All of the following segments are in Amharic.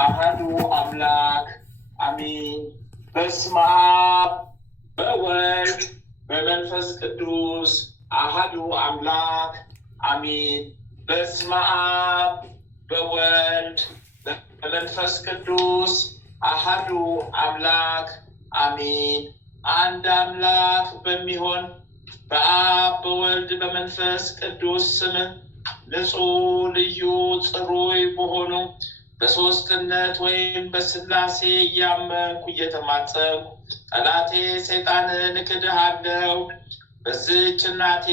አሐዱ አምላክ አሜን። በስመ አብ በወልድ በመንፈስ ቅዱስ አሐዱ አምላክ አሜን። በስመ አብ በወልድ በመንፈስ ቅዱስ አሐዱ አምላክ አሜን። አንድ አምላክ በሚሆን በአብ በወልድ በመንፈስ ቅዱስ ስም ንጹሕ ልዩ ጽሩይ በሆኑ በሶስትነት ወይም በስላሴ እያመንኩ እየተማጸንኩ ጠላቴ ሰይጣንን እክድሃለሁ። በዚህች እናቴ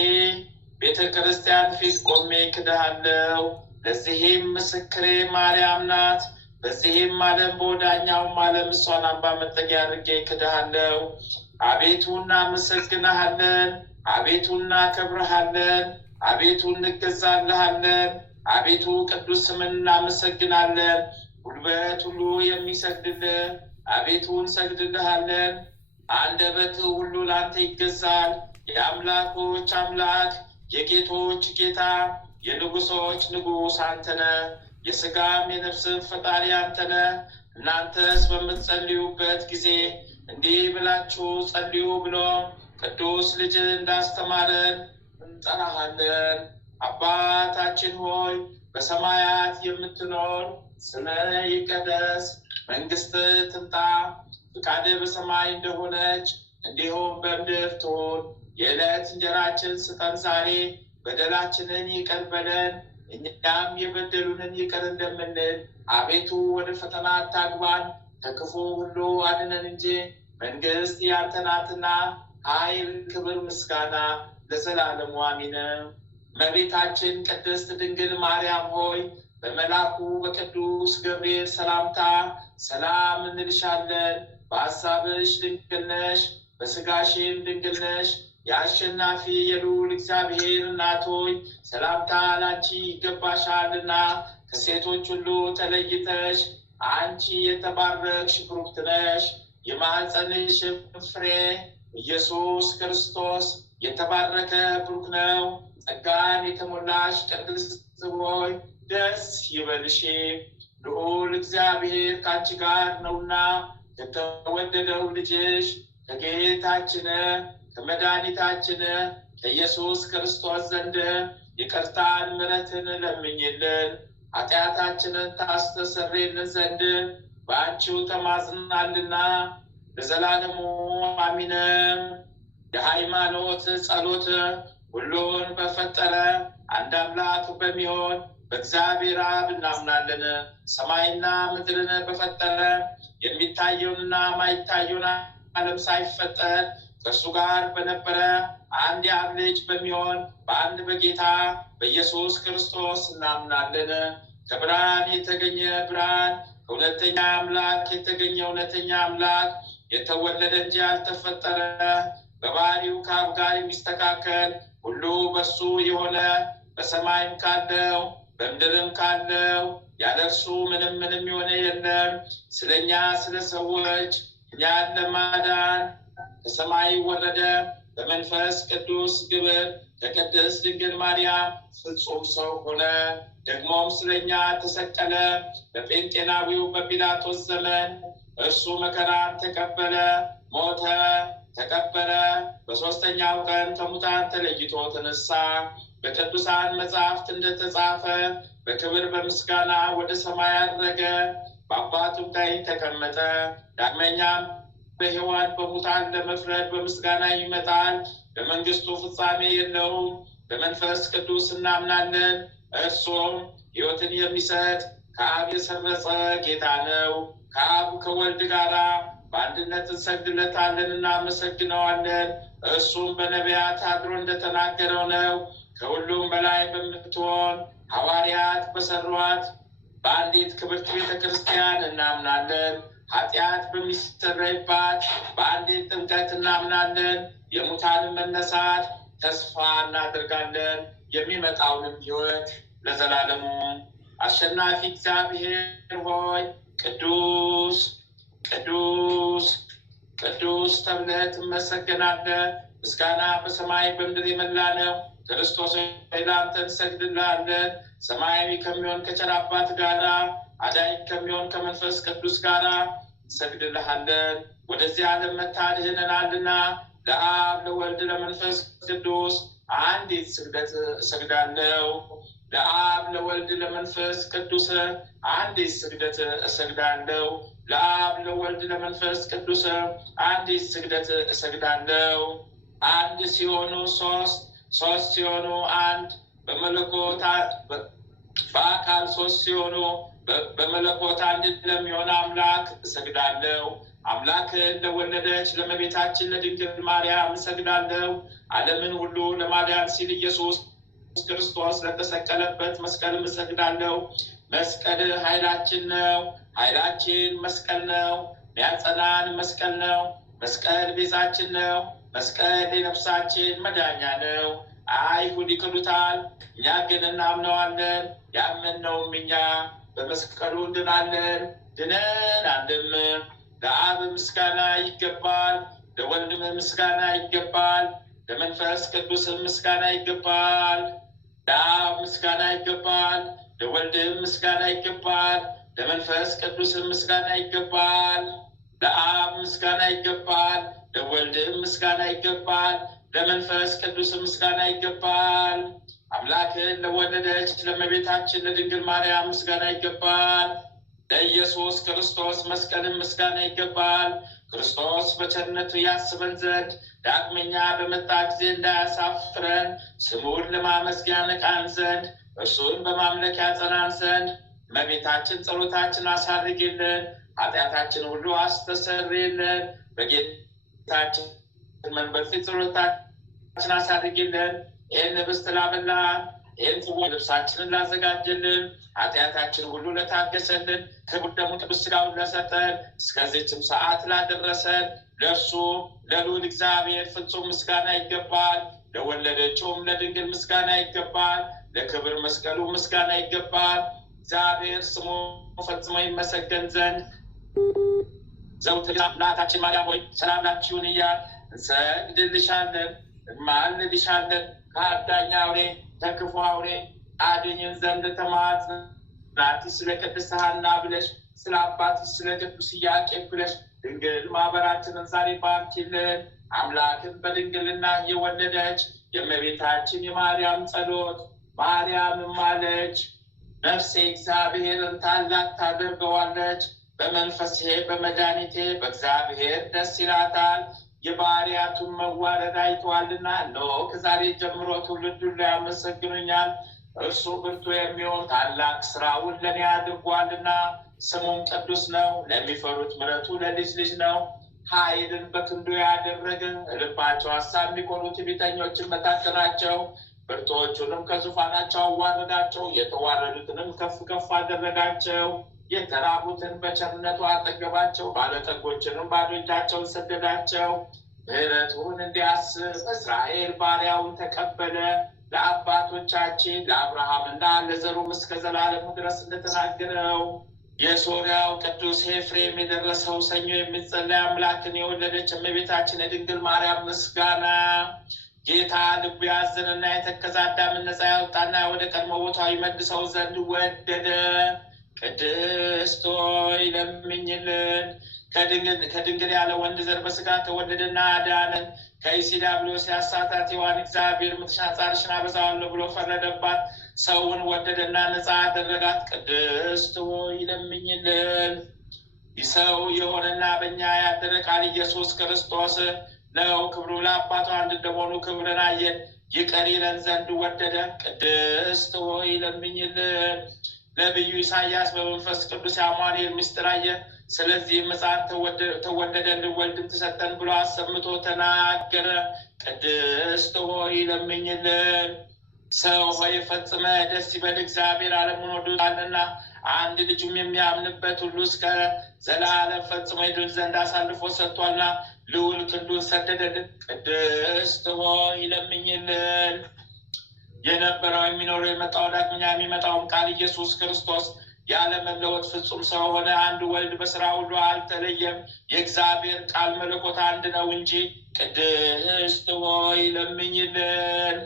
ቤተ ክርስቲያን ፊት ቆሜ እክድሃለሁ። ለዚህም ምስክሬ ማርያም ናት። በዚህም ዓለም በወዳኛውም ዓለም እሷን አምባ መጠጊያ አድርጌ እክድሃለሁ። አቤቱ እናመሰግንሃለን፣ አቤቱ እናከብርሃለን፣ አቤቱ እንገዛልሃለን። አቤቱ ቅዱስ ስምን እናመሰግናለን። ጉልበት ሁሉ የሚሰግድልህ አቤቱ እንሰግድልሃለን። አንደበት ሁሉ ላንተ ይገዛል። የአምላኮች አምላክ የጌቶች ጌታ የንጉሶች ንጉስ አንተነ፣ የሥጋም የነፍስም ፈጣሪ አንተነ። እናንተስ በምትጸልዩበት ጊዜ እንዲህ ብላችሁ ጸልዩ ብሎ ቅዱስ ልጅ እንዳስተማረን እንጠራሃለን። አባታችን ሆይ በሰማያት የምትኖር፣ ስምህ ይቀደስ፣ መንግሥትህ ትምጣ፣ ፈቃድህ በሰማይ እንደሆነች እንዲሁም በምድር ትሁን። የዕለት እንጀራችን ስጠን ዛሬ፣ በደላችንን ይቅር በለን እኛም የበደሉንን ይቅር እንደምንል። አቤቱ ወደ ፈተና አታግባን፣ ከክፉ ሁሉ አድነን እንጂ መንግሥት ያንተ ናትና ኃይል፣ ክብር፣ ምስጋና ለዘላለሙ አሜን። እመቤታችን ቅድስት ድንግል ማርያም ሆይ በመልአኩ በቅዱስ ገብርኤል ሰላምታ ሰላም እንልሻለን። በሐሳብሽ ድንግል ነሽ፣ በሥጋሽም ድንግል ነሽ። የአሸናፊ የልዑል እግዚአብሔር እናት ሆይ ሰላምታ ላንቺ ይገባሻልና ከሴቶች ሁሉ ተለይተሽ አንቺ የተባረክሽ ብሩክት ነሽ። የማኅፀንሽም ፍሬ ኢየሱስ ክርስቶስ የተባረከ ብሩክ ነው። ጸጋን የተሞላሽ ቅድስት ሆይ ደስ ይበልሽ፣ ልዑል እግዚአብሔር ከአንቺ ጋር ነውና ከተወደደው ልጅሽ ከጌታችን ከመድኃኒታችን ከኢየሱስ ክርስቶስ ዘንድ ይቅርታን ምሕረትን ለምኝልን ኃጢአታችንን ታስተሰርይልን ዘንድ በአንቺው ተማጽናልና ለዘላለሙ አሚን። የሃይማኖት ጸሎት። ሁሉን በፈጠረ አንድ አምላክ በሚሆን በእግዚአብሔር አብ እናምናለን። ሰማይና ምድርን በፈጠረ የሚታየውንና ማይታየውን ዓለም ሳይፈጠር ከእርሱ ጋር በነበረ አንድ የአብ ልጅ በሚሆን በአንድ በጌታ በኢየሱስ ክርስቶስ እናምናለን። ከብርሃን የተገኘ ብርሃን፣ ከእውነተኛ አምላክ የተገኘ እውነተኛ አምላክ፣ የተወለደ እንጂ ያልተፈጠረ፣ በባህሪው ከአብ ጋር የሚስተካከል፣ ሁሉ በእርሱ የሆነ፣ በሰማይም ካለው በምድርም ካለው ያለ እርሱ ምንም የሆነ የለም። ስለኛ ስለ ሰዎች እኛን ለማዳን ከሰማይ ወረደ። በመንፈስ ቅዱስ ግብር ከቅድስት ድንግል ማርያም ፍጹም ሰው ሆነ። ደግሞም ስለኛ ተሰቀለ። በጴንጤናዊው በጲላጦስ ዘመን እርሱ መከራን ተቀበለ፣ ሞተ፣ ተቀበረ። በሦስተኛው ቀን ከሙታን ተለይቶ ተነሳ። በቅዱሳን መጻሕፍት እንደተጻፈ በክብር በምስጋና ወደ ሰማይ አረገ፣ በአባቱም ቀኝ ተቀመጠ። ዳግመኛም በሕያዋን በሙታን ለመፍረድ በምስጋና ይመጣል። በመንግስቱ ፍጻሜ የለውም። በመንፈስ ቅዱስ እናምናለን። እርሱም ሕይወትን የሚሰጥ ከአብ የሰረጸ ጌታ ነው። ከአብ ከወልድ ጋራ በአንድነት እንሰግድለታለን፣ እናመሰግነዋለን። እርሱም በነቢያት አድሮ እንደተናገረው ነው። ከሁሉም በላይ በምትሆን ሐዋርያት በሰሯት በአንዲት ክብርት ቤተ ክርስቲያን እናምናለን። ኃጢአት በሚሰረይባት በአንዲት ጥምቀት እናምናለን። የሙታንን መነሳት ተስፋ እናደርጋለን፣ የሚመጣውንም ሕይወት ለዘላለሙ። አሸናፊ እግዚአብሔር ሆይ ቅዱስ ቅዱስ ቅዱስ ተብለህ ትመሰገናለህ። ምስጋና በሰማይ በምድር የመላ ነው። ክርስቶስ ለአንተ እንሰግድልሃለን። ሰማያዊ ከሚሆን ከቸር አባት ጋራ አዳኝ ከሚሆን ከመንፈስ ቅዱስ ጋራ እንሰግድልሃለን። ወደዚህ ዓለም መታድህነናልና ለአብ ለወልድ ለመንፈስ ቅዱስ አንዲት ስግደት እሰግዳለሁ። ለአብ ለወልድ ለመንፈስ ቅዱስ አንዲት ስግደት እሰግዳለሁ። ለአብ ለወልድ ለመንፈስ ቅዱስ አንዲት ስግደት እሰግዳለሁ። አንድ ሲሆኑ ሶስት፣ ሶስት ሲሆኑ አንድ፣ በመለኮት በአካል ሶስት ሲሆኑ በመለኮት አንድ ለሚሆን አምላክ እሰግዳለሁ። አምላክን ለወለደች ለእመቤታችን ለድንግል ማርያም እሰግዳለሁ። ዓለምን ሁሉ ለማዳን ሲል ኢየሱስ ክርስቶስ ለተሰቀለበት መስቀልም እሰግዳለሁ። መስቀል ኃይላችን ነው። ኃይላችን መስቀል ነው። ሚያጸናን መስቀል ነው። መስቀል ቤዛችን ነው። መስቀል የነፍሳችን መዳኛ ነው። አይሁድ ይክዱታል፣ እኛ ግን እናምነዋለን። ያመንነውም እኛ በመስቀሉ እንድናለን፣ ድነን አንድም። ለአብ ምስጋና ይገባል፣ ለወልድም ምስጋና ይገባል፣ ለመንፈስ ቅዱስም ምስጋና ይገባል። ለአብ ምስጋና ይገባል፣ ለወልድም ምስጋና ይገባል፣ ለመንፈስ ቅዱስም ምስጋና ይገባል። ለአብ ምስጋና ይገባል፣ ለወልድም ምስጋና ይገባል፣ ለመንፈስ ቅዱስም ምስጋና ይገባል። አምላክን ለወለደች ለእመቤታችን ለድንግል ማርያም ምስጋና ይገባል። ለኢየሱስ ክርስቶስ መስቀልም ምስጋና ይገባል። ክርስቶስ በቸርነቱ ያስበን ዘንድ ዳግመኛ በመጣ ጊዜ እንዳያሳፍረን ስሙን ለማመስገን ያነቃን ዘንድ እርሱን በማምለክ ያጸናን ዘንድ እመቤታችን ጸሎታችን አሳርግልን፣ ኃጢአታችን ሁሉ አስተሰርይልን። በጌታችን መንበር ፊት ጸሎታችን አሳርግልን። ይህን ህብስት ላበላን ይህን ጽዋ ልብሳችንን ላዘጋጀልን፣ ኃጢአታችን ሁሉ ለታገሰልን፣ ክቡር ደሙ ቅዱስ ሥጋውን ለሰጠን፣ እስከዚህችም ሰዓት ላደረሰን ለእርሱ ለልዑል እግዚአብሔር ፍጹም ምስጋና ይገባል። ለወለደችውም ለድንግል ምስጋና ይገባል። ለክብር መስቀሉ ምስጋና ይገባል። እግዚአብሔር ስሙ ፈጽሞ ይመሰገን ዘንድ ዘውትር እናታችን ማርያም ሆይ ሰላም ላንቺ ይሁን እያልን እንሰግድልሻለን፣ እንማልድሻለን። ከአዳኝ አውሬ ከክፉ አውሬ አድኝን ዘንድ ተማጽናን። ስለ ቅድስት ሐና ብለሽ ስለ አባትሽ ስለ ቅዱስ ኢያቄም ብለሽ ድንግል ማህበራችንን ዛሬ ባርኪልን። አምላክን በድንግልና የወለደች የእመቤታችን የማርያም ጸሎት ማርያምም አለች፣ ነፍሴ እግዚአብሔርን ታላቅ ታደርገዋለች፣ በመንፈሴ በመድኃኒቴ በእግዚአብሔር ደስ ይላታል። የባሪያቱን መዋረድ አይተዋልና፣ እነሆ ከዛሬ ጀምሮ ትውልድ ሁሉ ያመሰግኑኛል። እርሱ ብርቱ የሚሆን ታላቅ ስራውን ለእኔ አድርጓልና፣ ስሙም ቅዱስ ነው። ለሚፈሩት ምሕረቱ ለልጅ ልጅ ነው። ኃይልን በክንዱ ያደረገ ልባቸው ሀሳብ የሚቆኑ ትዕቢተኞችን በታተናቸው። ብርቶቹንም ከዙፋናቸው አዋረዳቸው፣ የተዋረዱትንም ከፍ ከፍ አደረጋቸው። የተራቡትን በቸርነቱ አጠገባቸው፣ ባለጠጎችንም ባዶ እጃቸውን ሰደዳቸው። ምሕረቱን እንዲያስብ እስራኤል ባሪያውን ተቀበለ። ለአባቶቻችን ለአብርሃምና ለዘሩም እስከ ዘላለሙ ድረስ እንደተናገረው። የሶርያው ቅዱስ ኤፍሬም የደረሰው ሰኞ የሚጸለይ አምላክን የወለደች እመቤታችን የድንግል ማርያም ምስጋና። ጌታ ልቡ ያዘነና የተከዘ አዳምን ነፃ ያወጣና ወደ ቀድሞ ቦታው ይመልሰው ዘንድ ወደደ። ቅድስት ሆይ ለምኝልን። ከድንግል ያለ ወንድ ዘር በስጋ ተወለደና አዳነን። ከይሲ ዲያብሎስ ያሳታት ሔዋን እግዚአብሔር ምድርሽን ጻርሽን አበዛዋለሁ ብሎ ፈረደባት። ሰውን ወደደና ነፃ አደረጋት። ቅድስት ሆይ ለምኝልን። ሰው የሆነና በእኛ ያደረ ቃል ኢየሱስ ክርስቶስ ነው። ክብሩ ለአባቱ አንድ እንደሆኑ ክብርን አየን፣ ይቅር ይለን ዘንድ ወደደ። ቅድስት ሆይ ለምኝልን። ነቢዩ ኢሳያስ በመንፈስ ቅዱስ የአማኑኤል ምስጢር አየ። ስለዚህ ሕፃን ተወለደልን ወልድም ተሰጠን ብሎ አሰምቶ ተናገረ። ቅድስት ሆይ ለምኝልን። ሰው ሆይ ፈጽመ ደስ ይበል፣ እግዚአብሔር ዓለሙን ወዶታልና አንድ ልጁም የሚያምንበት ሁሉ እስከ ዘላለም ፈጽሞ ይድን ዘንድ አሳልፎ ሰጥቷልና ልዑል ክንዱን ሰደደልን። ቅድስት ሆይ ለምኝልን። የነበረው የሚኖረው የመጣው ዳግመኛ የሚመጣውም ቃል ኢየሱስ ክርስቶስ ያለመለወጥ ፍጹም ሰው ሆነ። አንድ ወልድ በስራ ሁሉ አልተለየም። የእግዚአብሔር ቃል መለኮት አንድ ነው እንጂ። ቅድስት ሆይ ለምኝልን።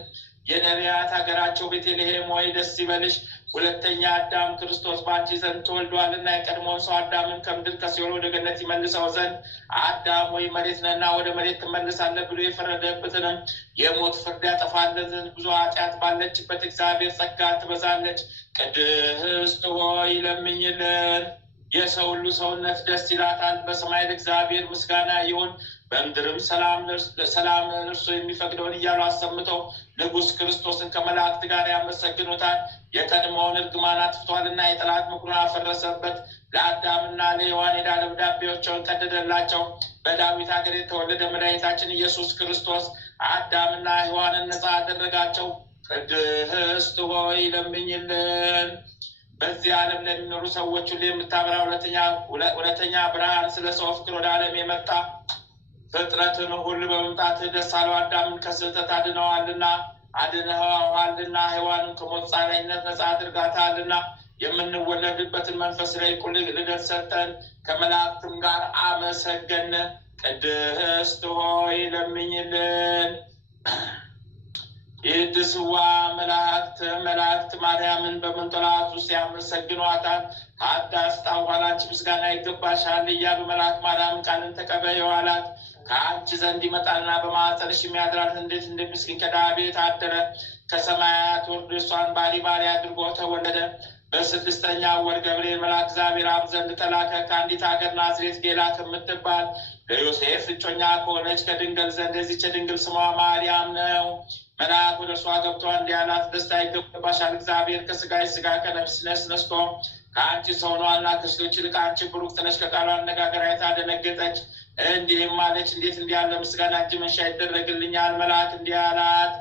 የነቢያት ሀገራቸው ቤተልሔም ሆይ ደስ ይበልሽ፣ ሁለተኛ አዳም ክርስቶስ በአንቺ ዘንድ ተወልዷልና የቀድሞውን ሰው አዳምን ከምድር ከሲኦል ወደ ገነት ይመልሰው ዘንድ አዳም ወይ መሬት ነህና ወደ መሬት ትመልሳለህ ብሎ የፈረደበትንም የሞት ፍርድ ያጠፋለን ዘንድ ብዙ ኃጢአት ባለችበት እግዚአብሔር ጸጋ ትበዛለች። ቅድስት ሆይ ለምኝልን። የሰው ሁሉ ሰውነት ደስ ይላታል። በሰማይ ለእግዚአብሔር ምስጋና ይሁን፣ በምድርም ሰላም እርሱ የሚፈቅደውን እያሉ አሰምተው ንጉሥ ክርስቶስን ከመላእክት ጋር ያመሰግኑታል። የቀድሞውን እርግማን አጥፍቷልና የጠላት ምክሩን አፈረሰበት። ለአዳምና ለሔዋን ዕዳ ደብዳቤዎቻቸውን ቀደደላቸው። በዳዊት ሀገር የተወለደ መድኃኒታችን ኢየሱስ ክርስቶስ አዳምና ሔዋንን ነፃ አደረጋቸው። ቅድስት ሆይ ለምኝልን። በዚህ ዓለም ለሚኖሩ ሰዎች ሁሉ የምታበራ እውነተኛ ብርሃን፣ ስለ ሰው ፍቅር ወደ ዓለም የመጣ ፍጥረትን ሁሉ በመምጣት ደስ አለው። አዳምን ከስህተት አድነዋልና ሔዋንን ከሞት ጻራይነት ነፃ አድርጋታልና የምንወለድበትን መንፈስ ረቂቅ ልደት ሰጠን። ከመላእክትም ጋር አመሰገን። ቅድስት ሆይ ለምኝልን። የድስዋ መላእክት ማርያምን በመንጦላዕቱ ውስጥ ያመሰግኗታል። ሀዳስ ጣዋላንቺ ምስጋና ይገባሻል እያሉ መልአክ ማርያምን ቃልን ተቀበይው አላት። ከአንቺ ዘንድ ይመጣልና በማኅፀንሽ የሚያድራት እንዴት እንደምስኪን ከድሃ ቤት አደረ። ከሰማያት ወርዶ እሷን ባሪ አድርጎ ተወለደ። በስድስተኛ ወር ገብርኤል መልአክ እግዚአብሔር አብ ዘንድ ተላከ። ከአንዲት ሀገር ናዝሬት ጌላ ከምትባል ለዮሴፍ እጮኛ ከሆነች ከድንግል ዘንድ የዚች ድንግል ስሟ ማርያም ነው። መልአክ ወደ እርሷ ገብቶ እንዲህ አላት፣ ደስታ ይገባሻል፣ እግዚአብሔር ከሥጋሽ ሥጋ ከነፍስሽ ነስቶ ከአንቺ ሰው ሆኗልና ከሴቶች ይልቅ አንቺ ብሩክት ነሽ። ከቃሉ አነጋገር አይታ ደነገጠች፣ እንዲህም አለች፣ እንዴት እንዲህ ያለ ምስጋና እጅ መንሻ ይደረግልኛል? መልአክ እንዲህ አላት፣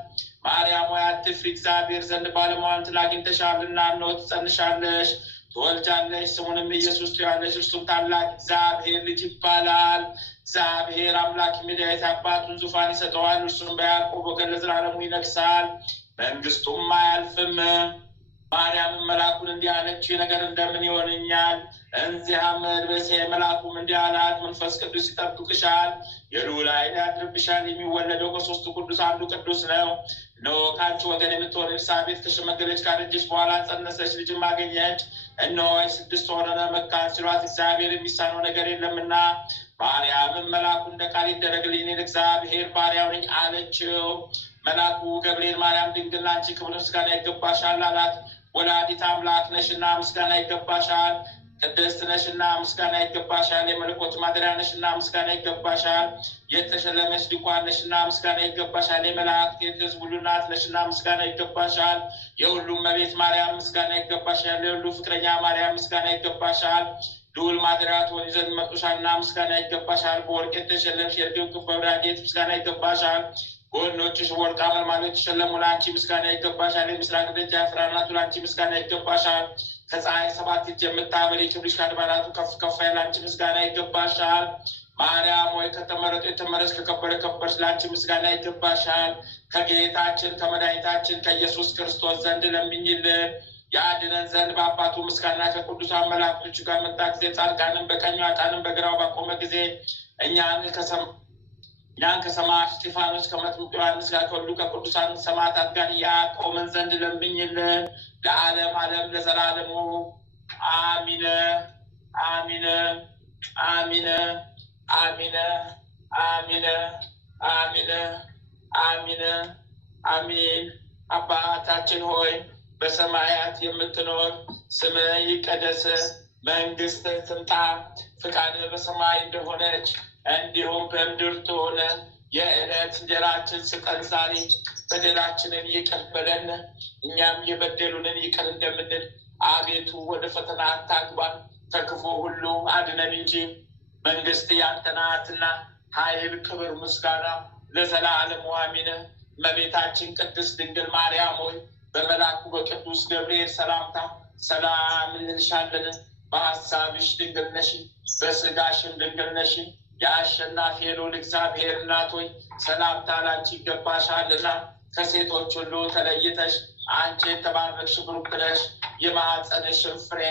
ማርያም ሆይ አትፍሪ፣ እግዚአብሔር ዘንድ ባለሟልነት አግኝተሻልና፣ እነሆ ትጸንሻለሽ፣ ትወልጃለሽ፣ ስሙንም ኢየሱስ ትዪዋለሽ። እርሱም ታላቅ እግዚአብሔር ልጅ ይባላል። እግዚአብሔር አምላክ የሚያየት አባቱን ዙፋን ይሰጠዋል። እርሱም በያዕቆብ ወገን ለዘላለሙ ይነግሣል፣ መንግስቱም አያልፍም። ማርያም መልአኩን እንዲህ አለችው፣ ነገር እንደምን ይሆንኛል? እንዚያም ልበሴ። መልአኩም እንዲህ አላት፣ መንፈስ ቅዱስ ይጠብቅሻል፣ የልዑል ኃይል ያድርብሻል። የሚወለደው ከሦስቱ ቅዱስ አንዱ ቅዱስ ነው። እነሆ ከአንቺ ወገን የምትሆን ኤልሳቤጥ ከሸመገለች ካረጀች በኋላ ጸነሰች፣ ልጅም አገኘች። እነሆ 6 ወር ሆነ መካን ሲሏት እግዚአብሔር የሚሳነው ነገር የለምና። ማርያምም መልአኩ እንደ ቃል ይደረግልኝ፣ እኔ እግዚአብሔር ባሪያው ነኝ አለችው። መልአኩ ገብርኤል ማርያም ድንግል አንቺ ክብር ምስጋና ይገባሻል አላት። ወላዲተ አምላክ ነሽና ምስጋና ይገባሻል። ቅድስት ነሽና ምስጋና ይገባሻል። የመለኮት ማደሪያ ነሽና ምስጋና ይገባሻል። የተሸለመች ድንኳን ነሽና ምስጋና ይገባሻል። የመላእክት የሕዝብ ሁሉ እናት ነሽና ምስጋና ይገባሻል። የሁሉም እመቤት ማርያም ምስጋና ይገባሻል። የሁሉ ፍቅረኛ ማርያም ምስጋና ይገባሻል። ልዑል ማደሪያ ትሆኚ ዘንድ መጥቶሻልና ምስጋና ይገባሻል። በወርቅ የተሸለምሽ የርግብ ክንፍ ወዳጌጥ ምስጋና ይገባሻል። ጎኖችሽ ወርቅ አመልማሎ የተሸለሙ ለአንቺ ምስጋና ይገባሻል። የምስራቅ ደጃፍ ብርሃናቱ ለአንቺ ምስጋና ይገባሻል። ከፀሐይ 7 እጅ የምታበሪ ክብርሽ ከአድባራቱ ከፍ ከፍ ያለ ለአንቺ ምስጋና ይገባሻል። ማርያም ሆይ ከተመረጡ የተመረጥሽ ከከበረ ከበርሽ ለአንቺ ምስጋና ይገባሻል። ከጌታችን ከመድኃኒታችን ከኢየሱስ ክርስቶስ ዘንድ ለምኝልን ያድነን ዘንድ በአባቱ ምስጋና ከቅዱሳን መላእክቶቹ ጋር መጣ ጊዜ ጻድቃንን በቀኙ ኃጥአንን በግራው ባቆመ ጊዜ እኛን ከሰማዕቱ እስጢፋኖስ ከመጥምቁ ዮሐንስ ጋር ከሁሉ ከቅዱሳን ሰማዕታት ጋር ያቆመን ዘንድ ለምኝልን ለዓለም ዓለም ለዘላለሙ አሚን አሚን አሚን አሚን አሚን አሚን አሚን አሚን። አባታችን ሆይ በሰማያት የምትኖር ስምህ ይቀደስ፣ መንግስትህ ትምጣ፣ ፈቃድህ በሰማይ እንደሆነች እንዲሁም በምድር ትሁን። የዕለት እንጀራችንን ስጠን ዛሬ፣ በደላችንን ይቅር በለን እኛም የበደሉንን ይቅር እንደምንል፣ አቤቱ ወደ ፈተና አታግባን ከክፉ ሁሉ አድነን እንጂ መንግስት ያንተ ናትና ኃይል፣ ክብር፣ ምስጋና ለዘላለሙ አሜን። እመቤታችን ቅድስት ድንግል ማርያም ሆይ በመልአኩ በቅዱስ ገብርኤል ሰላምታ ሰላም እንልሻለን። በሐሳብሽ ድንግል ነሽ፣ በስጋሽም ድንግል ነሽ። የአሸናፊ የልዑል እግዚአብሔር እናት ሆይ ሰላምታ ላንቺ ይገባሻልና ከሴቶች ሁሉ ተለይተሽ አንቺ የተባረክሽ ብሩክ ነሽ። የማኅፀንሽም ፍሬ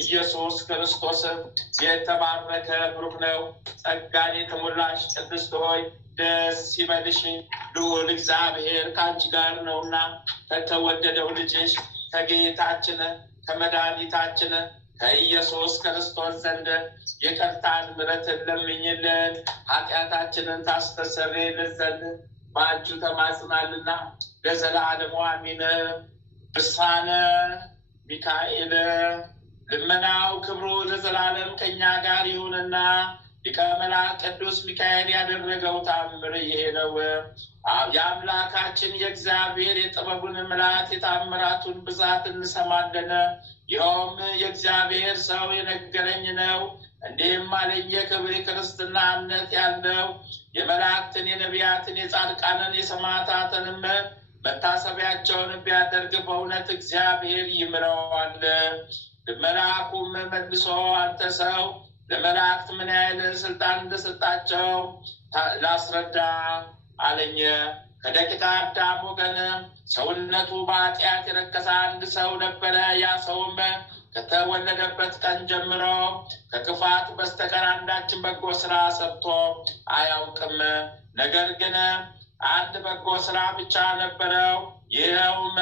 ኢየሱስ ክርስቶስ የተባረከ ብሩክ ነው። ጸጋን የተሞላሽ ቅድስት ሆይ ደስ ይበልሽ፣ ልዑል እግዚአብሔር ከአንቺ ጋር ነውና ከተወደደው ልጅሽ ከጌታችን ከመድኃኒታችን ከኢየሱስ ክርስቶስ ዘንድ ይቅርታን ምሕረትን ለምኝልን ኃጢአታችንን ታስተሰርይልን ዘንድ በአንቺ ተማጽናልና ለዘላለሙ አሜን። ብርሃነ ሚካኤል ልመናው ክብሩ ለዘላለም ከእኛ ጋር ይሁንና ሊቀ መላእክት ቅዱስ ሚካኤል ያደረገው ታምር ይሄ ነው። የአምላካችን የእግዚአብሔር የጥበቡን ምልአት የታምራቱን ብዛት እንሰማለን። ይኸውም የእግዚአብሔር ሰው የነገረኝ ነው። እንዲህም አለኝ፣ የክብር ክርስትና እምነት ያለው የመላእክትን የነቢያትን የጻድቃንን የሰማዕታትንም መታሰቢያቸውን ቢያደርግ በእውነት እግዚአብሔር ይምረዋል። መልአኩም መልሶ አንተ ሰው ለመላእክት ምን ያህል ስልጣን እንደሰጣቸው ላስረዳ አለኝ። ከደቂቀ አዳም ወገን ሰውነቱ በኃጢአት የረከሰ አንድ ሰው ነበረ። ያ ሰውም ከተወለደበት ቀን ጀምሮ ከክፋት በስተቀር አንዳችን በጎ ስራ ሰርቶ አያውቅም። ነገር ግን አንድ በጎ ስራ ብቻ ነበረው። ይኸውም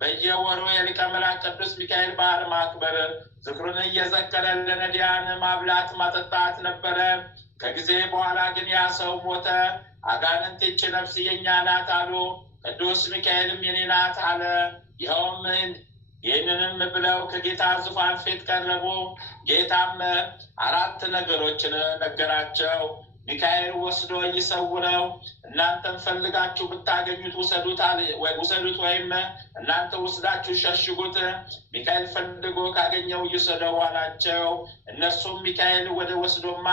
በየወሩ የሊቀ መላእክት ቅዱስ ሚካኤል በዓል ማክበር፣ ዝክሩን እየዘከረ ለነዳያን ማብላት ማጠጣት ነበረ። ከጊዜ በኋላ ግን ያ ሰው ሞተ። አጋንንት ይህች ነፍስ የኛ ናት አሉ። ቅዱስ ሚካኤልም የኔ ናት አለ። ይህንንም ብለው ከጌታ ዙፋን ፊት ቀረቡ። ጌታም 4 ነገሮችን ነገራቸው። ሚካኤል ወስዶ ይሰውረው፣ እናንተም ፈልጋችሁ ብታገኙት ውሰዱት፣ ወይም እናንተ ወስዳችሁ ሸሽጉት። ሚካኤል ፈልጎ ካገኘው ይውሰደው አላቸው። እነሱም ሚካኤል ወደ ወስዶማ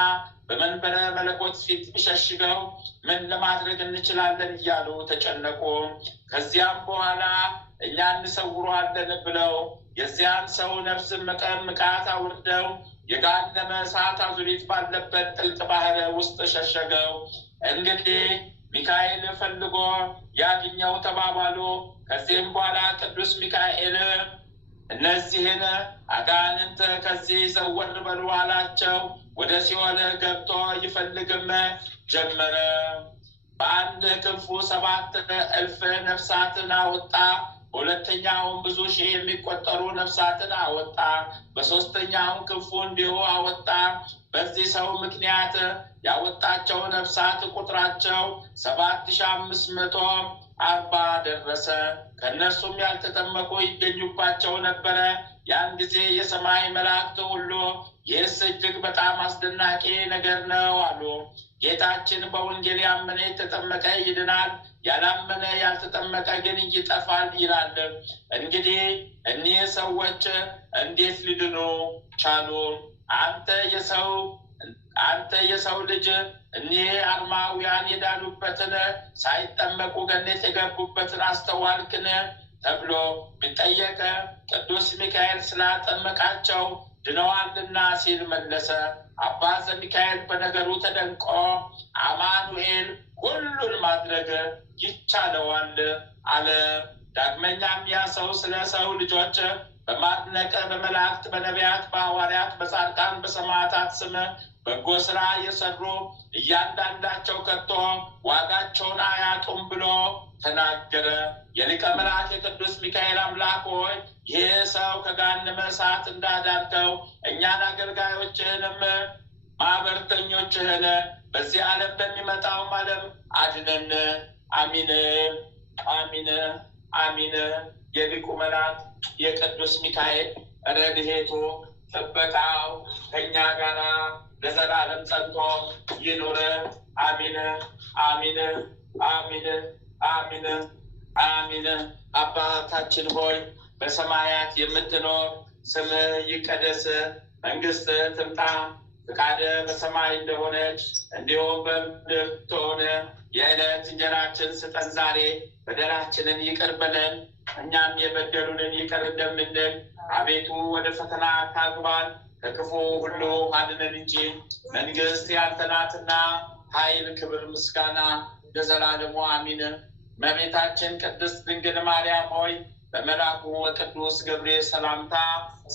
በመንበረ መለኮት ፊት ቢሸሽገው ምን ለማድረግ እንችላለን እያሉ ተጨነቁ። ከዚያም በኋላ እኛ እንሰውረዋለን ብለው የዚያን ሰው ነፍስ ምቃት አውርደው የገሃነመ እሳት አዙሪት ባለበት ጥልቅ ባህር ውስጥ ሸሸገው። እንግዲህ ሚካኤል ፈልጎ ያግኘው ተባባሉ። ከዚህም በኋላ ቅዱስ ሚካኤል እነዚህን አጋንንት ከዚህ ዘወር በሉ አላቸው። ወደ ሲኦል ገብቶ ይፈልግም ጀመረ። በአንድ ክንፉ 7,000 ነፍሳትን አወጣ። በሁለተኛውም ብዙ ሺህ የሚቆጠሩ ነፍሳትን አወጣ። በሶስተኛውም ክንፉ እንዲሁ አወጣ። በዚህ ሰው ምክንያት ያወጣቸው ነፍሳት ቁጥራቸው 7,540 ደረሰ። ከእነርሱም ያልተጠመቁ ይገኙባቸው ነበረ። ያን ጊዜ የሰማይ መላእክት ሁሉ ይህስ እጅግ በጣም አስደናቂ ነገር ነው አሉ። ጌታችን በወንጌል ያመነ የተጠመቀ ይድናል፣ ያላመነ ያልተጠመቀ ግን ይጠፋል ይላል። እንግዲህ እኒህ ሰዎች እንዴት ሊድኑ ቻሉ? አንተ የሰው ልጅ እኒህ አርማውያን የዳኑበትን ሳይጠመቁ ገነት የገቡበትን አስተዋልክን ተብሎ ቢጠየቅ ቅዱስ ሚካኤል ስላጠመቃቸው ድነዋልና ሲል መለሰ። አባ ዘሚካኤል በነገሩ ተደንቆ አማኑኤል ሁሉን ማድረግ ይቻለዋል አለ። ዳግመኛም ያ ሰው ስለ ሰው ልጆች በማድነቅ በመላእክት፣ በነቢያት፣ በሐዋርያት፣ በጻድቃን፣ በሰማዕታት ስም በጎ ስራ የሰሩ እያንዳንዳቸው ከቶ ዋጋቸውን አያጡም ብሎ ተናገረ። የሊቀ መላእክት የቅዱስ ሚካኤል አምላክ ሆይ ይህ ሰው ከገሃነመ እሳት እንዳዳንከው እኛን አገልጋዮችህንም ማህበርተኞችህን በዚህ ዓለም በሚመጣውም ዓለም አድነን። አሚን አሚን አሚን። የሊቁ መልአክ የቅዱስ ሚካኤል ረድኤቱ ጥበቃው ከእኛ ጋር ለዘላለም ጸንቶ ይኑር። አሚን አሚን አሚን አሚን አሚን። አባታችን ሆይ በሰማያት የምትኖር ስምህ ይቀደስ፣ መንግስትህ ትምጣ፣ ፈቃድህ በሰማይ እንደሆነች እንዲሁም በምድር ትሁን። የዕለት እንጀራችንን ስጠን ዛሬ፣ በደላችንን ይቅር በለን እኛም የበደሉንን ይቅር እንደምንል፣ አቤቱ ወደ ፈተና አታግባን ከክፉ ሁሉ አድነን እንጂ መንግስት ያንተ ናትና ኃይል፣ ክብር፣ ምስጋና ለዘላለሙ አሚን። እመቤታችን ቅድስት ድንግል ማርያም ሆይ በመልአኩ በቅዱስ ገብርኤል ሰላምታ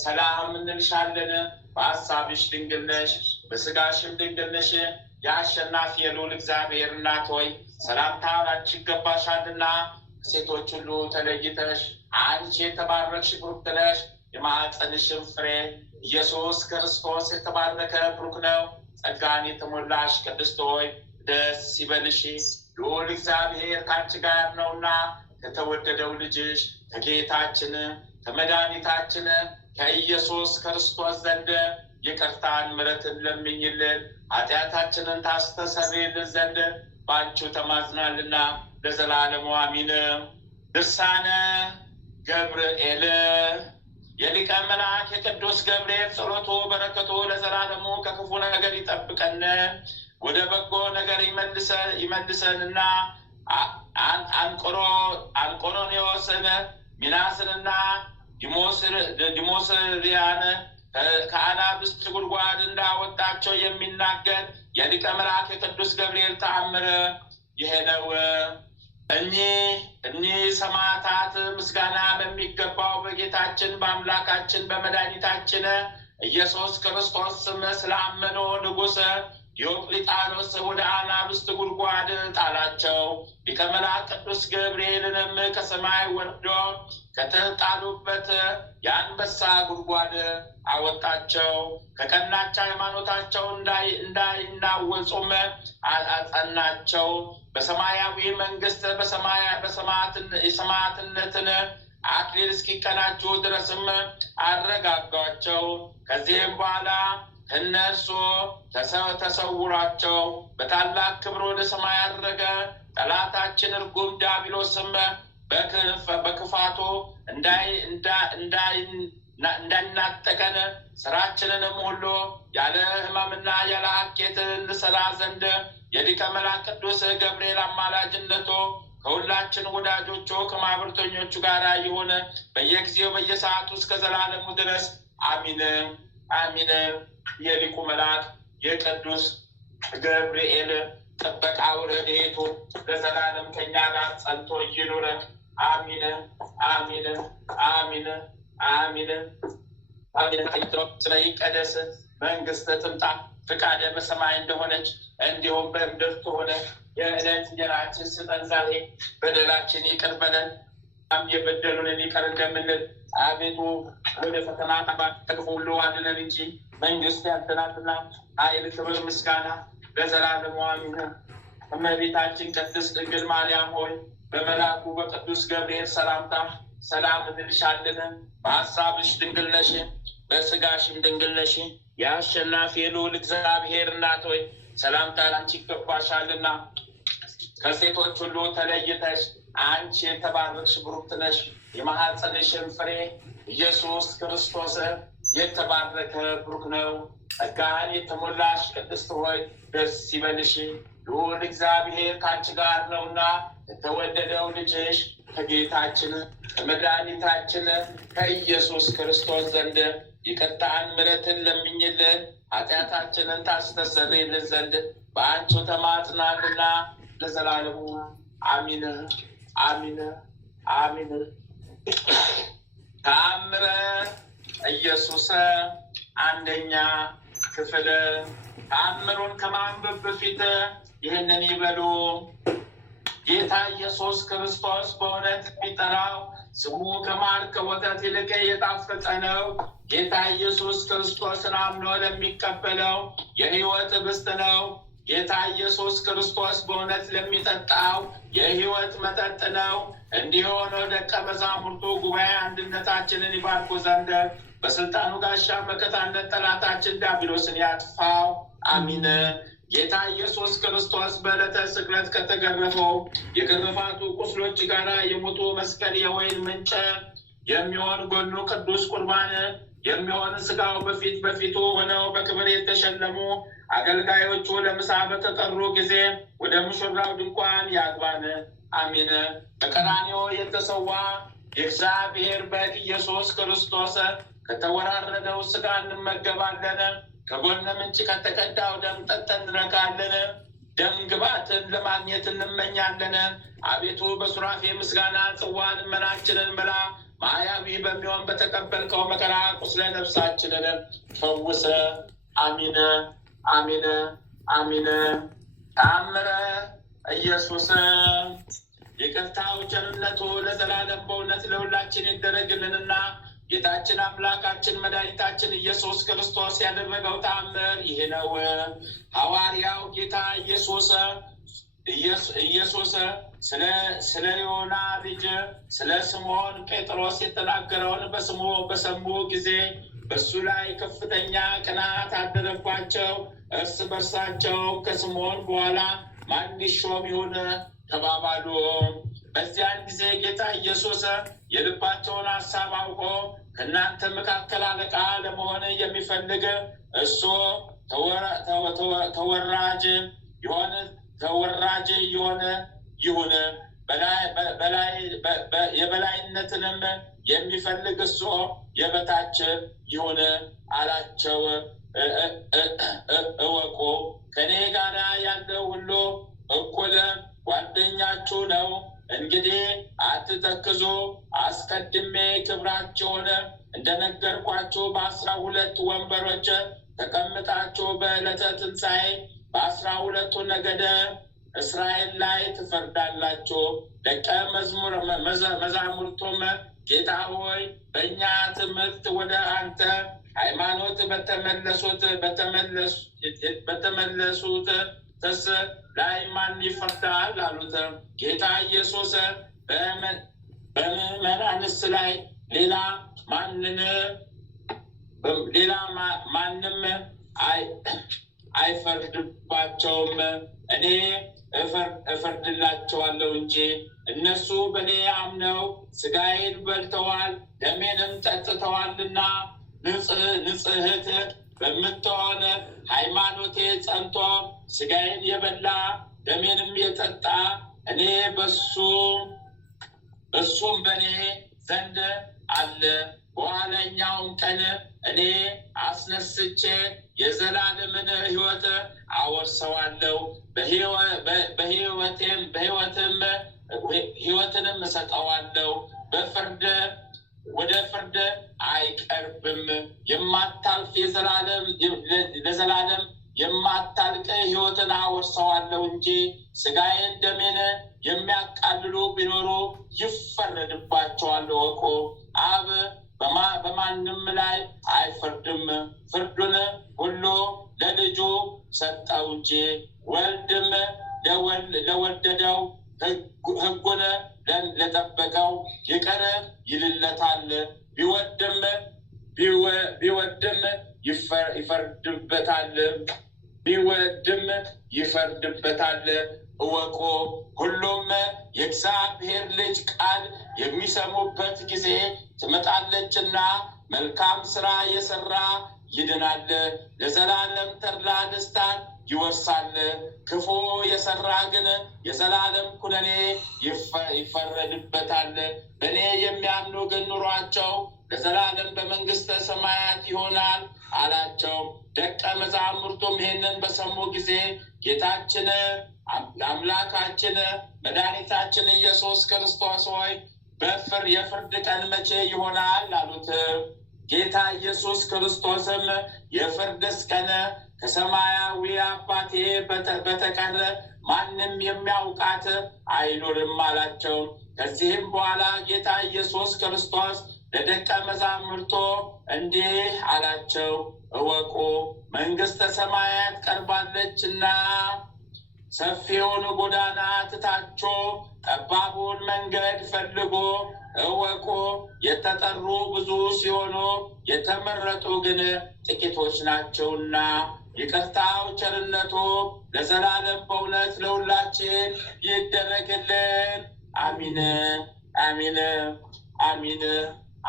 ሰላም እንልሻለን። በሐሳብሽ ድንግል ነሽ፣ በስጋሽም ድንግል ነሽ። የአሸናፊ የልዑል እግዚአብሔር እናት ሆይ ሰላምታ ላንቺ ይገባሻልና ከሴቶች ሁሉ ተለይተሽ አንቺ የተባረክሽ ብሩክት ነሽ። የማኅፀንሽም ፍሬ ኢየሱስ ክርስቶስ የተባረከ ብሩክ ነው። ጸጋን የተሞላሽ ቅድስት ሆይ ደስ ይበልሽ፣ ልዑል እግዚአብሔር ከአንቺ ጋር ነውና ከተወደደው ልጅሽ ከጌታችን ከመድኃኒታችን ከኢየሱስ ክርስቶስ ዘንድ ይቅርታን ምሕረትን ለምኝልን ኃጢአታችንን ታስተሰርይልን ዘንድ በአንቺው ተማዝናልና ለዘላለሙ አሚን። ድርሳነ ገብርኤል። የሊቀ መልአክ የቅዱስ ገብርኤል ጸሎቱ በረከቱ ለዘላለሙ ከክፉ ነገር ይጠብቀን፣ ወደ በጎ ነገር ይመልሰንና አንቆሮኔዎስን፣ ሚናስንና ዲሞስሪያን ከአናብስት ጉድጓድ እንዳወጣቸው የሚናገር የሊቀ መልአክ የቅዱስ ገብርኤል ተአምር ይሄ ነው። እኒህ ሰማዕታት ምስጋና በሚገባው በጌታችን በአምላካችን በመድኃኒታችን ኢየሱስ ክርስቶስ ስም ስላመኑ ንጉሥ ዲዮቅልጥያኖስ ወደ አናብስት ጉድጓድ ጣላቸው። ሊቀ መልአክ ቅዱስ ገብርኤልንም ከሰማይ ወርዶ ከተጣሉበት የአንበሳ ጉድጓድ አወጣቸው። ከቀናች ሃይማኖታቸው እንዳይናወጹም አጸናቸው። በሰማያዊ መንግስት የሰማዕትነትን አክሊል እስኪቀናጁ ድረስም አረጋጓቸው። ከዚህም በኋላ እነርሱ ተሰውሯቸው በታላቅ ክብር ወደ ሰማይ አረገ። ጠላታችን እርጉም ዲያብሎስም በክፋቱ እንዳናጠቀን ስራችንንም ሁሉ ያለ ሕማምና ያለ ሐኬት እንሰራ ዘንድ የሊቀ መላእክት ቅዱስ ገብርኤል አማላጅነቱ ከሁላችን ወዳጆቹ ከማኅበርተኞቹ ጋር ይሁን በየጊዜው በየሰዓቱ እስከ ዘላለሙ ድረስ አሚን አሚን። የሊቁ መልአክ የቅዱስ ገብርኤል ጥበቃው ረድኤቱ ለዘላለም ከእኛ ጋር ጸንቶ ይኑር። አሚን አሚን አሚን አሚን አሚን። ስለ ይቀደስ መንግሥትህ ትምጣ፣ ፍቃድህ በሰማይ እንደሆነች እንዲሁም በምድር ትሁን። የዕለት እንጀራችንን ስጠን ዛሬ፣ በደላችን ይቅር በለን የበደሉንን ይቅር እንደምንል፣ አቤቱ ወደ ፈተና ከክፉ ሁሉ አድነን እንጂ መንግሥት ያንተ ናትና ኃይል፣ ክብር፣ ምስጋና ለዘላለሙ አሜን። እመቤታችን ቅድስት ድንግል ማርያም ሆይ በመልአኩ በቅዱስ ገብርኤል ሰላምታ ሰላም እንልሻለን። በሐሳብሽ ድንግል ነሽ፣ በሥጋሽም ድንግል ነሽ። የአሸናፊ ልዑል እግዚአብሔር እናት ሆይ ሰላምታ ላንቺ ይገባሻልና ከሴቶች ሁሉ ተለይተሽ አንቺ የተባረክሽ ብሩክት ነሽ። የማኅፀንሽም ፍሬ ኢየሱስ ክርስቶስ የተባረከ ብሩክ ነው። ጸጋን የተሞላሽ ቅድስት ሆይ ደስ ይበልሽ፣ ልዑል እግዚአብሔር ከአንቺ ጋር ነውና የተወደደው ልጅሽ ከጌታችን ከመድኃኒታችን ከኢየሱስ ክርስቶስ ዘንድ ይቅርታን ምሕረትን ለምኝልን ኃጢአታችንን ታስተሰርይልን ዘንድ በአንቺ ተማጽናልና ለዘላለሙ አሚን አሚን አሚን። ተአምረ ኢየሱስ አንደኛ ክፍል። ተአምሩን ከማንበብ በፊት ይህንን ይበሉ። ጌታ ኢየሱስ ክርስቶስ በእውነት የሚጠራው ስሙ ከማር ከወተት ይልቅ የጣፈጠ ነው። ጌታ ኢየሱስ ክርስቶስን አምኖ ለሚቀበለው የሕይወት ኅብስት ነው። ጌታ ኢየሱስ ክርስቶስ በእውነት ለሚጠጣው የሕይወት መጠጥ ነው። እንዲህ ሆኖ ደቀ መዛሙርቱ ጉባኤ አንድነታችንን ይባርኩ ዘንድ በስልጣኑ ጋሻ መከታነት ጠላታችን ዲያብሎስን ያጥፋው። አሚን። ጌታ ኢየሱስ ክርስቶስ በዕለተ ስቅለት ከተገረፈው የግርፋቱ ቁስሎች ጋር የሞቱ መስቀል የወይን ምንጭ የሚሆን ጎኑ ቅዱስ ቁርባን የሚሆን ሥጋው በፊቱ ሆነው በክብር የተሸለሙ አገልጋዮቹ ለምሳ በተጠሩ ጊዜ ወደ ሙሽራው ድንኳን ያግባን። አሚን። በቀራንዮ የተሰዋ የእግዚአብሔር በግ ኢየሱስ ክርስቶስ ከተወራረደው ሥጋ እንመገባለን። ከጎነ ምንጭ ከተቀዳው ደም ጠጥተን እንረካለን። ደም ግባትን ለማግኘት እንመኛለን። አቤቱ በሱራፌ ምስጋና ጽዋ ልመናችንን ምላ። ማያዊ በሚሆን በተቀበልከው መከራ ቁስለ ነፍሳችንን ፈውስ። አሚን አሚን አሚን። ተአምረ ኢየሱስ ይቅርታው ቸርነቱ ለዘላለም በእውነት ለሁላችን ይደረግልንና ጌታችን አምላካችን መድኃኒታችን ኢየሱስ ክርስቶስ ያደረገው ተአምር ይህ ነው። ሐዋርያው ጌታ ኢየሱስ ስለ ዮና ልጅ ስለ ስምዖን ጴጥሮስ የተናገረውን በሰሙ ጊዜ በእሱ ላይ ከፍተኛ ቅናት አደረባቸው። እርስ በርሳቸው ከስምዖን በኋላ ማን ይሾም ይሁን ተባባሉ። በዚያን ጊዜ ጌታ ኢየሱስ የልባቸውን ሐሳብ አውቆ ከእናንተ መካከል አለቃ ለመሆን የሚፈልግ እሱ ተወራጅ የሆነ ይሁን፣ የበላይነትንም የሚፈልግ እሱ የበታች ይሁን አላቸው። እወቁ፣ ከእኔ ጋር ያለው ሁሉ እኩል ጓደኛችሁ ነው። እንግዲህ አትተክዙ። አስቀድሜ ክብራቸውን እንደነገርኳችሁ በ12 ወንበሮች ተቀምጣችሁ በዕለተ ትንሣኤ በ12 ነገደ እስራኤል ላይ ትፈርዳላችሁ። ደቀ መዛሙርቱም ጌታ ሆይ በእኛ ትምህርት ወደ አንተ ሃይማኖት በተመለሱት ተስ ላይ ማን ይፈርዳል አሉት። ጌታ ኢየሱስ በምዕመናንስ ላይ ሌላ ማንም አይፈርድባቸውም። እኔ እፈርድላቸዋለሁ እንጂ እነሱ በእኔ አምነው ሥጋዬን በልተዋል ደሜንም ጠጥተዋልና ንጽሕት በምትሆን ሃይማኖቴ ጸንቶ ሥጋዬን የበላ ደሜንም የጠጣ እኔ እሱም በእኔ ዘንድ አለ። በኋለኛውም ቀን እኔ አስነስቼ የዘላለምን ሕይወት አወርሰዋለሁ፣ ሕይወትንም እሰጠዋለሁ። ወደ ፍርድ አይቀርብም። የማታልፍ ለዘላለም የማታልቅ ሕይወትን አወርሰዋለሁ እንጂ ሥጋዬን ደሜን የሚያቃልሉ ቢኖሩ ይፈረድባቸዋል። እወቁ። አብ በማንም ላይ አይፈርድም፣ ፍርዱን ሁሉ ለልጁ ሰጠው እንጂ ወልድም ለወደደው ሕጉን ለጠበቀው ይቅር ይልለታል። ቢወድም ይፈርድበታል። እወቁ። ሁሉም የእግዚአብሔር ልጅ ቃል የሚሰሙበት ጊዜ ትመጣለችና መልካም ሥራ የሠራ ይድናል፣ ለዘላለም ተድላ ደስታን ይወርሳል። ክፉ የሠራ ግን የዘላለም ኩነኔ ይፈረድበታል። በእኔ የሚያምኑ ግን ኑሯቸው ለዘላለም በመንግሥተ ሰማያት ይሆናል አላቸው። ደቀ መዛሙርቱም ይህንን በሰሙ ጊዜ ጌታችን አምላካችን መድኃኒታችን ኢየሱስ ክርስቶስ ሆይ የፍርድ ቀን መቼ ይሆናል አሉት። ጌታ ኢየሱስ ክርስቶስም የፍርድስ ቀን ከሰማያዊ አባቴ በተቀር ማንም የሚያውቃት አይኖርም አላቸው። ከዚህም በኋላ ጌታ ኢየሱስ ክርስቶስ ለደቀ መዛሙርቱ እንዲህ አላቸው፣ እወቁ፣ መንግሥተ ሰማያት ቀርባለችና ሰፊውን ጎዳና ትታችሁ ጠባቡን መንገድ ፈልጉ። እወቁ፣ የተጠሩ ብዙ ሲሆኑ የተመረጡ ግን ጥቂቶች ናቸውና። ይቅርታው ቸርነቱ ለዘላለም በእውነት ለሁላችን ይደረግልን። አሚን አሚን አሚን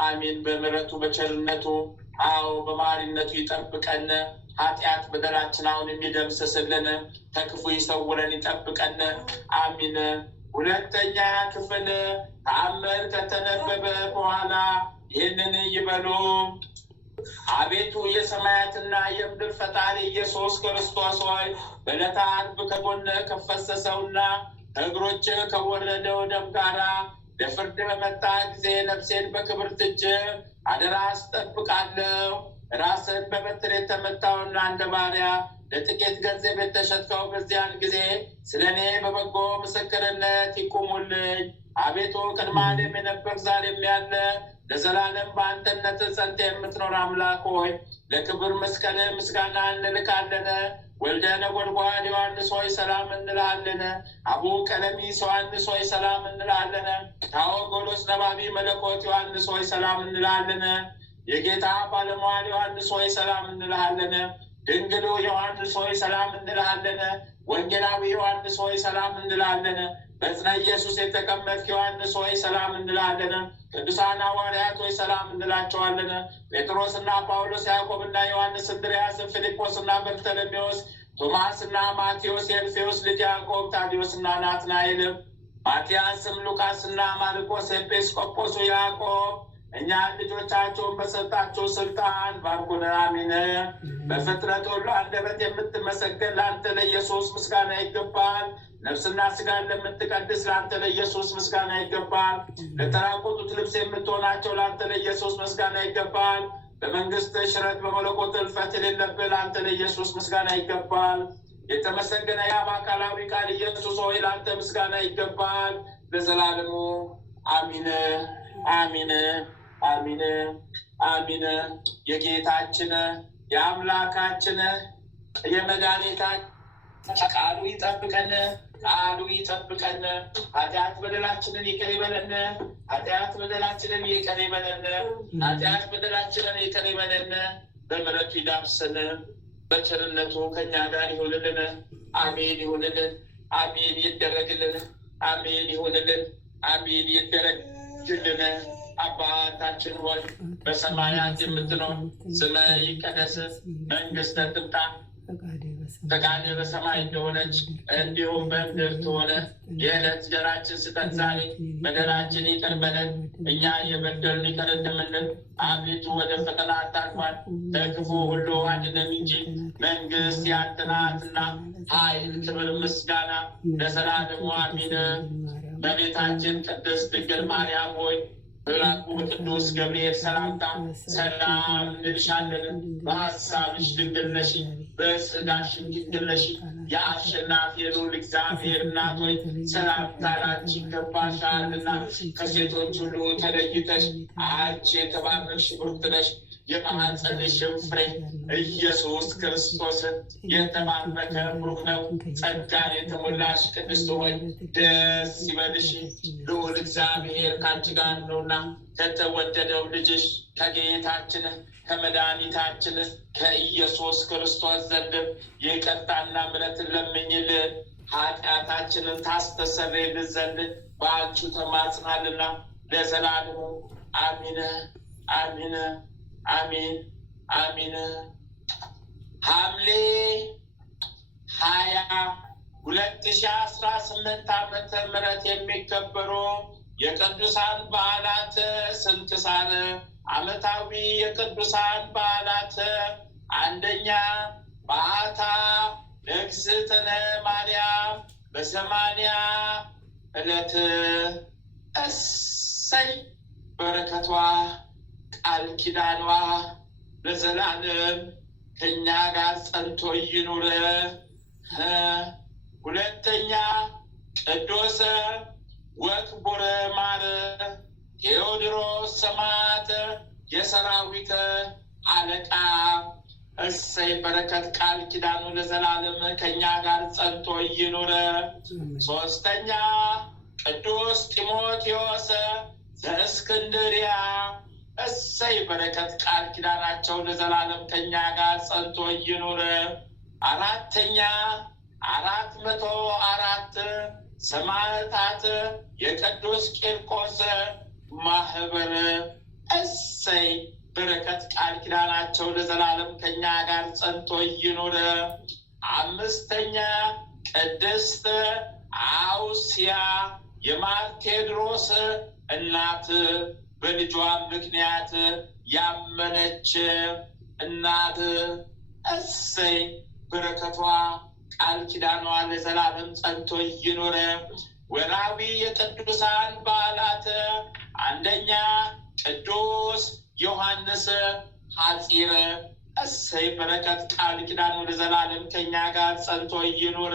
አሚን። በምሕረቱ በቸርነቱ በመሐሪነቱ ይጠብቀን። ኃጢአት በደላችን አሁን የሚደምስስልን፣ ከክፉ ይሰውረን ይጠብቀን። አሚን። ሁለተኛ ክፍል ተአምር ከተነበበ በኋላ ይህንን ይበሉ። አቤቱ የሰማያትና የምድር ፈጣሪ ኢየሱስ ክርስቶስ ሆይ በዕለተ ዓርብ ከጎንህ ከፈሰሰውና ከእግሮች ከወረደው ደም ጋራ ለፍርድ በመጣ ጊዜ ነፍሴን በክብርት እጅህ አደራ አስጠብቃለሁ። ራስን በበትር የተመታውና እንደ ባሪያ ለጥቂት ገንዘብ የተሸጥከው በዚያን ጊዜ ስለ እኔ በበጎ ምስክርነት ይቁሙልኝ። አቤቱ ቅድመ ዓለም የነበርክ ዛሬም ያለ ለዘላለም በአንተነት ጸንተ የምትኖር አምላክ ሆይ ለክብር መስቀል ምስጋና እንልካለን። ወልደ ነጎድጓድ ዮሐንስ ሆይ ሰላም እንልሃለን። አቡ ቀለሚስ ዮሐንስ ሆይ ሰላም እንልሃለን። ታዎጎሎስ ነባቢ መለኮት ዮሐንስ ሆይ ሰላም እንልሃለን። የጌታ ባለሟል ዮሐንስ ሆይ ሰላም እንልሃለን። ድንግሉ ዮሐንስ ሆይ ሰላም እንልሃለን። ወንጌላዊ ዮሐንስ ሆይ ሰላም እንልሃለን። በጽነ ኢየሱስ የተቀመጥክ ዮሐንስ ሆይ ሰላም እንልሃለን። ቅዱሳን ሐዋርያት ሆይ ሰላም እንላቸዋለን። ጴጥሮስና ጳውሎስ፣ ያዕቆብና ዮሐንስ፣ እንድርያስ፣ ፊልጶስና በርተሎሜዎስ፣ ቶማስና ማቴዎስ፣ የእልፌዎስ ልጅ ያዕቆብ፣ ታዲዮስና ናትናኤል፣ ማትያስም፣ ሉቃስና ማርቆስ፣ ኤጲስቆጶሱ ያዕቆብ እኛን ልጆቻቸውን በሰጣቸው ስልጣን ባርኩን። አሚን። በፍጥረት ሁሉ አንደበት የምትመሰገን ለአንተ ለኢየሱስ ምስጋና ይገባል። ነፍስና ስጋን ለምትቀድስ ለአንተ ለኢየሱስ ምስጋና ይገባል። ለተራቆቱት ልብስ የምትሆናቸው ለአንተ ለኢየሱስ ምስጋና ይገባል። በመንግስት ሽረት በመለኮት እልፈት የሌለብህ ለአንተ ለኢየሱስ ምስጋና ይገባል። የተመሰገነ የአብ አካላዊ ቃል ኢየሱስ ሆይ ለአንተ ምስጋና ይገባል ለዘላለሙ። አሚን አሚን አሚን አሚን። የጌታችን የአምላካችን የመድኃኒታችን ቃሉ ይጠብቀን፣ ቃሉ ይጠብቀን። ኃጢአት በደላችንን ይቅር ይበለን፣ ኃጢአት በደላችንን ይቅር ይበለን፣ ኃጢአት በደላችንን ይቅር ይበለን። በምሕረቱ ይዳብሰን፣ በቸርነቱ ከእኛ ጋር ይሁንልን። አሜን ይሁንልን። አሜን ይደረግልን። አሜን ይሁንልን። አሜን ይደረግልን። አባታችን ሆይ በሰማያት የምትኖር ስምህ ይቀደስ፣ መንግሥትህ ትምጣ፣ ፈቃድህ በሰማይ እንደሆነች እንዲሁም በምድር ትሁን። የዕለት እንጀራችንን ስጠን ዛሬ፣ በደላችንን ይቅር በለን እኛ የበደሉንን ይቅር እንደምንል፣ አቤቱ ወደ ፈተና አታግባን ከክፉ ሁሉ አድነን እንጂ መንግሥት ያንተ ናትና ኃይል፣ ክብር፣ ምስጋና ለዘላለሙ አሜን። በቤታችን ቅድስት ድንግል ማርያም ሆይ መልአኩ ቅዱስ ገብርኤል ሰላምታ ሰላም እንልሻለን። በሐሳብሽ ድንግል ነሽ፣ በሥጋሽም ድንግል ነሽ። የአሸናፊ የልዑል እግዚአብሔር እናት ሆይ ሰላምታ ላንቺ ይገባሻልና ከሴቶች ሁሉ ተለይተሽ አንቺ የተባረክሽ ብሩክት ነሽ። የማኅፀንሽም ፍሬ ኢየሱስ ክርስቶስ የተባረከ ብሩክ ነው። ጸጋን የተሞላሽ ቅድስት ሆይ ደስ ይበልሽ፣ ልዑል እግዚአብሔር ከአንቺ ጋር ነውና ከተወደደው ልጅሽ ከጌታችን ከመድኃኒታችን ከኢየሱስ ክርስቶስ ዘንድ ይቅርታና ምሕረትን ለምኝልን ኃጢአታችንን ታስተሰርይልን ዘንድ በአንቺ ተማጽናልና ለዘላለሙ አሚን አሚን አሚን አሚን። ሐምሌ 20 2018 ዓመተ ምህረት የሚከበሩ የቅዱሳን በዓላት ስንክሳር። ዓመታዊ የቅዱሳን በዓላት፣ አንደኛ በዓታ እግዝእትነ ማርያም በ80 ዕለት። እሰይ በረከቷ ቃል ኪዳኗ ለዘላለም ከኛ ጋር ጸንቶ ይኑር። ሁለተኛ ቅዱስ ወክቡር ማር ቴዎድሮስ ሰማዕት የሰራዊት አለቃ። እሰይ በረከት ቃል ኪዳኑ ለዘላለም ከኛ ጋር ጸንቶ ይኑር። ሶስተኛ ቅዱስ ጢሞቴዎስ ዘእስክንድርያ። እሰይ በረከት ቃል ኪዳናቸው ለዘላለም ከኛ ጋር ጸንቶ ይኑር። አራተኛ 404 ሰማዕታት የቅዱስ ቂርቆስ ማህበር። እሰይ በረከት ቃል ኪዳናቸው ለዘላለም ከኛ ጋር ጸንቶ ይኑር። አምስተኛ ቅድስት አውስያ የማርቴድሮስ እናት በልጇ ምክንያት ያመነች እናት። እሰይ በረከቷ ቃል ኪዳኗ ለዘላለም ጸንቶ ይኑር። ወርኃዊ የቅዱሳን በዓላት፣ አንደኛ ቅዱስ ዮሐንስ ሐፂር። እሰይ በረከት ቃል ኪዳኑ ለዘላለም ከኛ ጋር ጸንቶ ይኑር።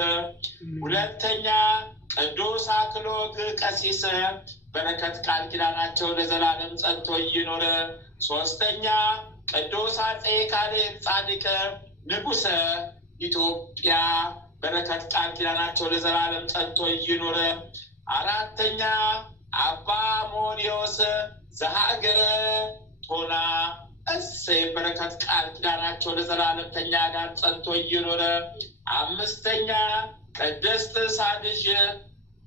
ሁለተኛ ቅዱስ አክሎግ ቀሲስ። በረከት ቃል ኪዳናቸው ለዘላለም ጸንቶ ይኑር። ሶስተኛ ቅዱስ አፄ ካልዕ ጻድቅ ንጉሠ ኢትዮጵያ። በረከት ቃል ኪዳናቸው ለዘላለም ጸንቶ ይኑር። አራተኛ አባ ሞሪዮስ ዘሀገረ ቶና። እሰይ በረከት ቃል ኪዳናቸው ለዘላለም ከኛ ጋር ጸንቶ ይኑር። አምስተኛ ቅድስት ሳድዥ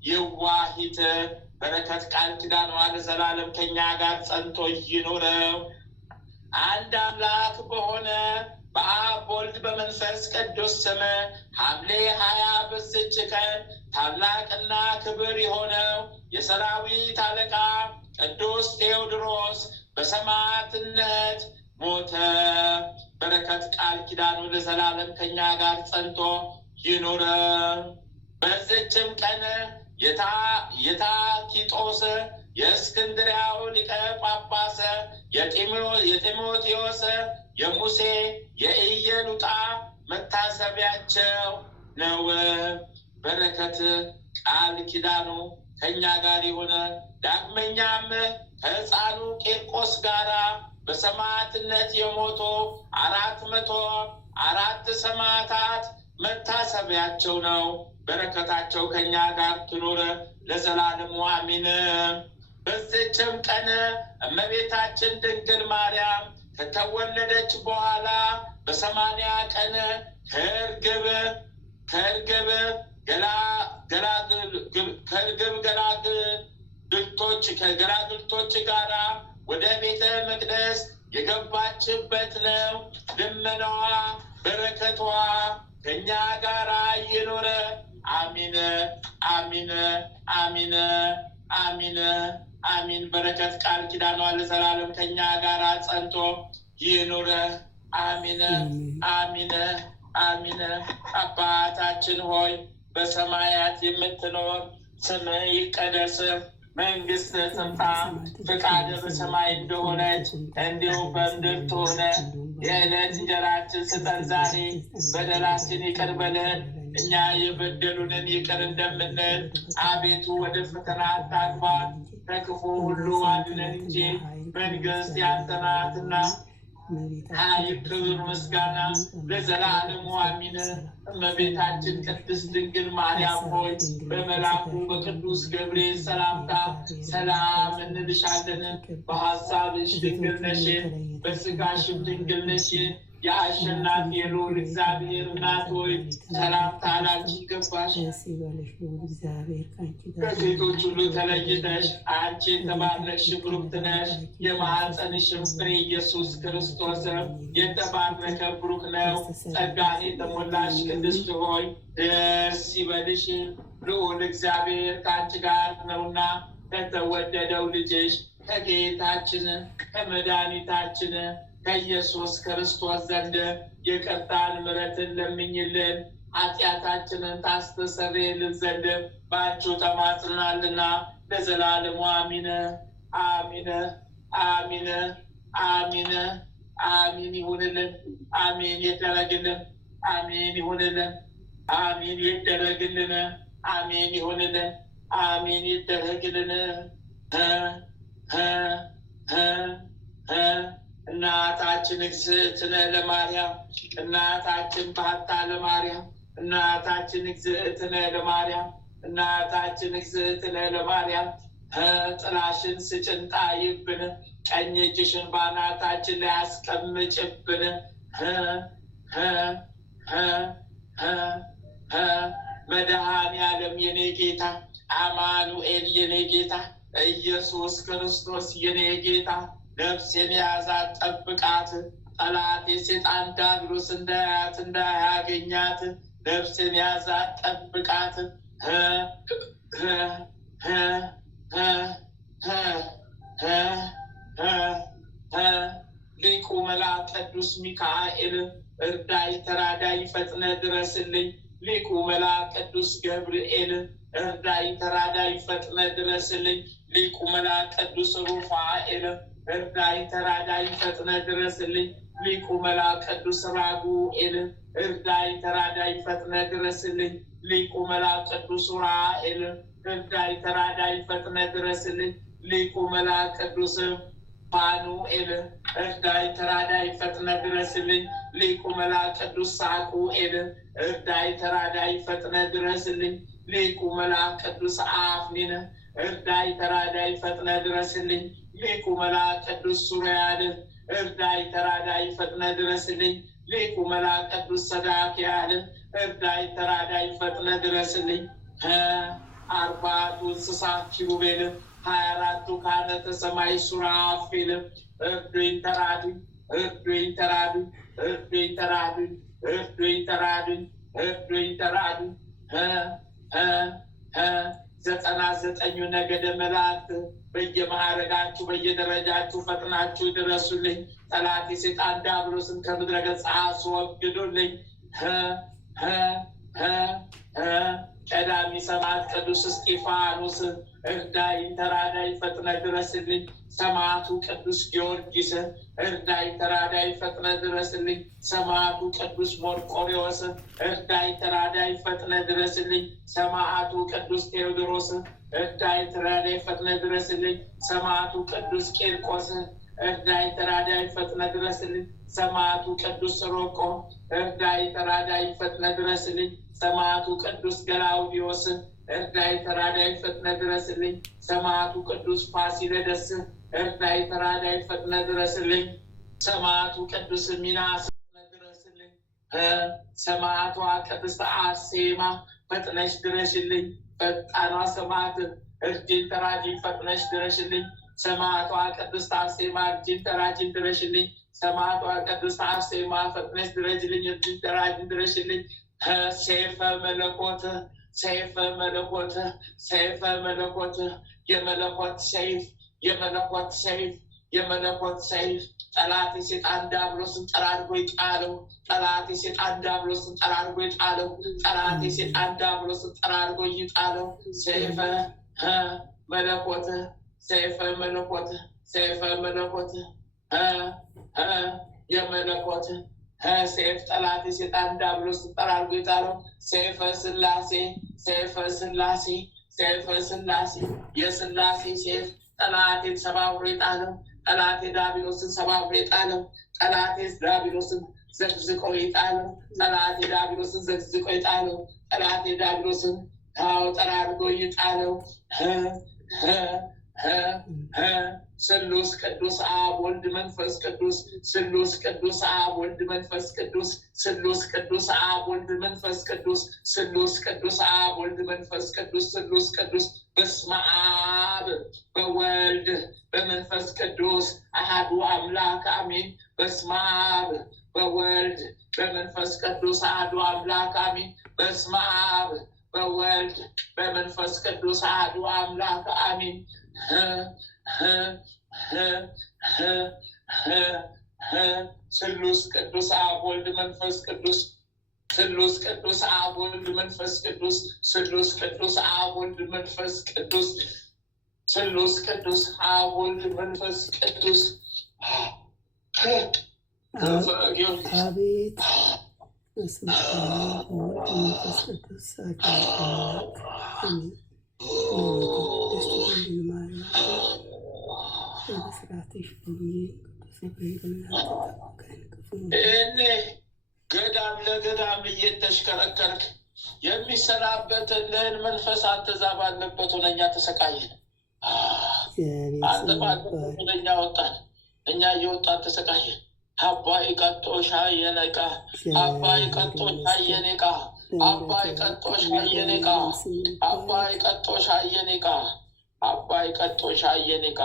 የዋሂት። በረከት ቃል ኪዳኗ ለዘላለም ከኛ ጋር ጸንቶ ይኑር። አንድ አምላክ በሆነ በአብ በወልድ በመንፈስ ቅዱስ ስም ሐምሌ 20 በዚች ቀን ታላቅና ክብር የሆነው የሰራዊት አለቃ ቅዱስ ቴዎድሮስ በሰማዕትነት ሞተ። በረከት ቃል ኪዳኑ ለዘላለም ከኛ ጋር ጸንቶ ይኑር። በዚችም ቀን የታኪጦስ የእስክንድርያው ሊቀ ጳጳስ የጢሞቴዎስ የሙሴ የኢየሉጣ መታሰቢያቸው ነው። በረከት ቃል ኪዳኑ ከኛ ጋር ይሁን። ዳግመኛም ከሕፃኑ ቂርቆስ ጋር በሰማዕትነት የሞቱ 404 ሰማዕታት መታሰቢያቸው ነው። በረከታቸው ከኛ ጋር ትኑር ለዘላለሙ አሚን። በዚችም ቀን እመቤታችን ድንግል ማርያም ከተወለደች በኋላ በ80 ቀን ከእርግብ ከገላግልቶች ጋራ ወደ ቤተ መቅደስ የገባችበት ነው። ልመናዋ በረከቷ ከኛ ጋራ እየኖረ አሚን አሚን አሚን አሚን አሚን። በረከት ቃል ኪዳኗ ለዘላለም ከኛ ጋራ ጸንቶ ይኖረ አሚን አሚን አሚን። አባታችን ሆይ በሰማያት የምትኖር ስምህ ይቀደስ፣ መንግስትህ ትምጣ፣ ፈቃድህ በሰማይ እንደሆነች እንዲሁ በምድር ትሁን። የዕለት እንጀራችንን ስጠን ዛሬ፣ በደላችንን ይቅር በለን እኛ የበደሉንን ይቅር እንደምንል፣ አቤቱ ወደ ፈተና አታግባን ከክፉ ሁሉ አድነን እንጂ መንግስት ያንተ ናትና ኃይል፣ ክብር፣ ምስጋና ለዘላለሙ አሚን። እመቤታችን ቅድስት ድንግል ማርያም ሆይ በመልአኩ በቅዱስ ገብርኤል ሰላምታ ሰላም እንልሻለን። በሐሳብሽ ድንግል ነሽ፣ በሥጋሽም ድንግል ነሽ። የአሸናፊ የልዑል እግዚአብሔር እናት ሆይ ሰላምታ ላንቺ ይገባሽ። ከሴቶች ሁሉ ተለይተሽ አንቺ የተባረክሽ ብሩክት ነሽ። የማኅፀንሽም ፍሬ ኢየሱስ ክርስቶስ የተባረከ ብሩክ ነው። ጸጋን የተሞላሽ ቅድስት ሆይ ደስ ይበልሽ፣ ልዑል እግዚአብሔር ከአንቺ ጋር ነውና ከተወደደው ልጅሽ ከጌታችን ከመድኃኒታችን ከኢየሱስ ክርስቶስ ዘንድ ይቅርታን ምሕረትን ለምኝልን ኃጢአታችንን ታስተሰርይልን ዘንድ በአንቺ ተማጽናልና ለዘላለሙ አሚን አሚን አሚን አሚን አሚን። ይሁንልን፣ አሚን ይደረግልን፣ አሚን ይሁንልን፣ አሚን ይደረግልን፣ አሚን ይሁንልን፣ አሚን ይደረግልን። እናታችን እግዝእትነ ለማርያም፣ እናታችን ባታ ለማርያም፣ እናታችን እግዝእትነ ለማርያም፣ እናታችን እግዝእትነ ለማርያም ጥላሽን ስጭን ጣይብን፣ ቀኝ እጅሽን በአናታችን ላይ አስቀምጭብን። መድኃኔዓለም የኔ ጌታ፣ አማኑኤል የኔ ጌታ፣ ኢየሱስ ክርስቶስ የኔ ጌታ ነፍሴን ያዛት ጠብቃት፣ ጠላት የሰይጣን ዲያብሎስ እንዳያት እንዳያገኛት። ነፍሴን ያዛት ጠብቃት። ሊቁ መልአክ ቅዱስ ሚካኤል እርዳይ ተራዳይ ፈጥነ ድረስልኝ። ሊቁ መልአክ ቅዱስ ገብርኤል እርዳይ ተራዳይ ፈጥነ ድረስልኝ። ሊቁ መልአክ ቅዱስ ሩፋኤል እርዳይ ተራዳይ ፈጥነ ድረስልኝ። ሊቁ መልአክ ቅዱስ ራጉኤል እርዳይ ተራዳይ ፈጥነ ድረስልኝ። ሊቁ መልአክ ቅዱስ ኡራኤል እርዳይ ተራዳይ ፈጥነ ድረስልኝ። ሊቁ መልአክ ቅዱስ ፋኑኤል እርዳይ ተራዳይ ፈጥነ ድረስልኝ። ሊቁ መልአክ ቅዱስ ሳቁኤል እርዳይ ተራዳይ ፈጥነ ድረስልኝ። ሊቁ መልአክ ቅዱስ አፍኒን እርዳይ ተራዳይ ፈጥነ ድረስልኝ። ሊቁ መልአክ ቅዱስ ሱሪያል እርዳይ ተራዳይ ፈጥነ ድረስልኝ። ሊቁ መልአክ ቅዱስ ሰዳክያል እርዳይ ተራዳይ ፈጥነ ድረስልኝ። 40ቱ እንስሳት ኪሩቤል 24ቱ ካህናተ ሰማይ ሱራፌል እርዱኝ ተራዱኝ፣ እርዱኝ ተራዱኝ፣ እርዱኝ ተራዱኝ፣ እርዱኝ ተራዱኝ፣ እርዱኝ ተራዱኝ። 99ኙ ነገደ መላእክት በየማዕረጋችሁ በየደረጃችሁ ፈጥናችሁ ድረሱልኝ። ጠላት የሰይጣን ዲያብሎስን ከምድረ ገጽ አስወግዱልኝ። ቀዳሚ ሰማዕት ቅዱስ እስጢፋኖስ እርዳይ ተራዳይ ፈጥነ ድረስልኝ። ሰማዕቱ ቅዱስ ጊዮርጊስ እርዳይ ተራዳይ ፈጥነ ድረስልኝ። ሰማዕቱ ቅዱስ መርቆሬዎስ እርዳይ ተራዳይ ፈጥነ ድረስልኝ። ሰማዕቱ ቅዱስ ቴዎድሮስ እርዳይ ተራዳይ ፈጥነ ድረስልኝ። ሰማዕቱ ቅዱስ ቂርቆስ እርዳይ ተራዳይ ፈጥነ ድረስልኝ። ሰማዕቱ ቅዱስ ሮቆ እርዳይ ተራዳይ ፈጥነ ድረስልኝ። ሰማዕቱ ቅዱስ ገላውዲዮስ እርዳይ ተራዳይ ፈጥነ ድረስልኝ። ሰማዕቱ ቅዱስ ፋሲለደስ እርዳይ ተራዳይ ፈጥነ ድረስልኝ። ሰማዕቱ ቅዱስ ሚናስ ፈጥነ ድረስልኝ። ሰማዕቷ ቅድስት አርሴማ ፈጥነሽ ድረሽልኝ። ፈጣኗ ሰማዕት እርጅን ተራጂን ፈጥነሽ ድረሽልኝ። ሰማዕቷ ቅድስት አርሴማ እርጅን ተራጂን ድረሽልኝ። ሰማዕቷ ቅድስት አርሴማ ፈጥነሽ ድረሽልኝ። እርጅን ተራጂን ድረሽልኝ። ሰይፈ መለኮት ሰይፈ መለኮት ሰይፈ መለኮት የመለኮት ሰይፍ የመለኮት ሰይፍ የመለኮት ሰይፍ ጠላት የሴጣን ዲያብሎስን ጠራርጎ ይጣለው። ጠላት የሴጣን ዲያብሎስን ጠራርጎ ይጣለው። ጠላት የሴጣን ዲያብሎስን ጠራርጎ ይጣለው። ሰይፈ መለኮት ሰይፈ መለኮት ሰይፈ መለኮት የመለኮት ሰይፍ ጠላት የሴጣን ዲያብሎስን ጠራርጎ ይጣለው። ሰይፈ ሥላሴ ሰይፈ ሥላሴ ሰይፈ ሥላሴ የሥላሴ ሰይፍ ጠላት ሰባብሮ ይጣለው። ጠላት ዲያብሎስን ሰባብሮ ይጣለው። ጠላት ዲያብሎስን ዘቅዝቆ ይጣለው። ጠላት ዲያብሎስን ዘቅዝቆ ይጣለው። ጠላት ዲያብሎስን ጠራርጎ ይጣለው። ስሉስ ቅዱስ አብ ወልድ መንፈስ ቅዱስ ስሉስ ቅዱስ አብ ወልድ መንፈስ ቅዱስ ስሉስ ቅዱስ አብ ወልድ መንፈስ ቅዱስ ስሉስ ቅዱስ አብ ወልድ መንፈስ ቅዱስ ስሉስ ቅዱስ በስመ አብ በወልድ በመንፈስ ቅዱስ አሐዱ አምላክ አሜን። በስመ አብ በወልድ በመንፈስ ቅዱስ አሐዱ አምላክ አሜን። በስመ አብ በወልድ በመንፈስ ቅዱስ አሐዱ አምላክ አሜን። ስሉስ ቅዱስ አብ ወልድ መንፈስ ቅዱስ ስሉስ ቅዱስ አብ ወልድ መንፈስ ቅዱስ ስሉስ ቅዱስ አብ ወልድ መንፈስ ቅዱስ ስሉስ ቅዱስ አብ ወልድ መንፈስ ቅዱስ አቤት በስመ አብ ወወልድ ወመንፈስ ቅዱስ አሐዱ አምላክ አሜን። ገዳም ለገዳም እየተሽከረከርክ የሚሰናበትልህን መንፈስ አንተ እዛ ባለበት ሆነኛ ተሰቃየን። አንተ ባለበት ሆነኛ ወጣን፣ እኛ እየወጣን ተሰቃየን። አባይ ቀጦሻ የነቃ አባይ ቀጦሻ የነቃ አባይ ቀጦሻ የነቃ አባይ ቀጦሻ የነቃ አባይ ቀጦሻ የነቃ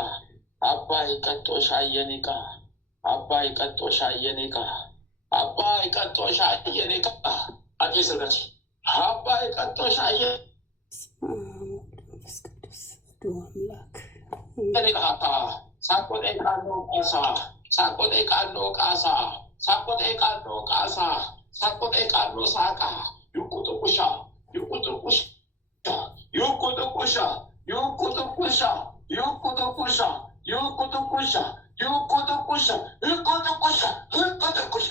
አባይ ቀጦሻ የነቃ አባይ ቀጦሻ የነቃ አባይ ቀጦሻ የነቃ አዲስነት አባይ ቀጦሻ የነቃ ሳቆጤ ቃሎ ቃሳ ሳቆጤ ቃሎ ቃሳ ሳቆጤ ቃሎ ቃሳ ሳቆጤ ቃሎ ሳቃ ይቁጥቁሻ ይቁጥቁሻ ይቁጥቁሻ ይቁጥቁሻ ይቁጥቁሻ ይቁጥቁሻ ይቁጥቁሻ ይቁጥቁሻ ይቁጥቁሻ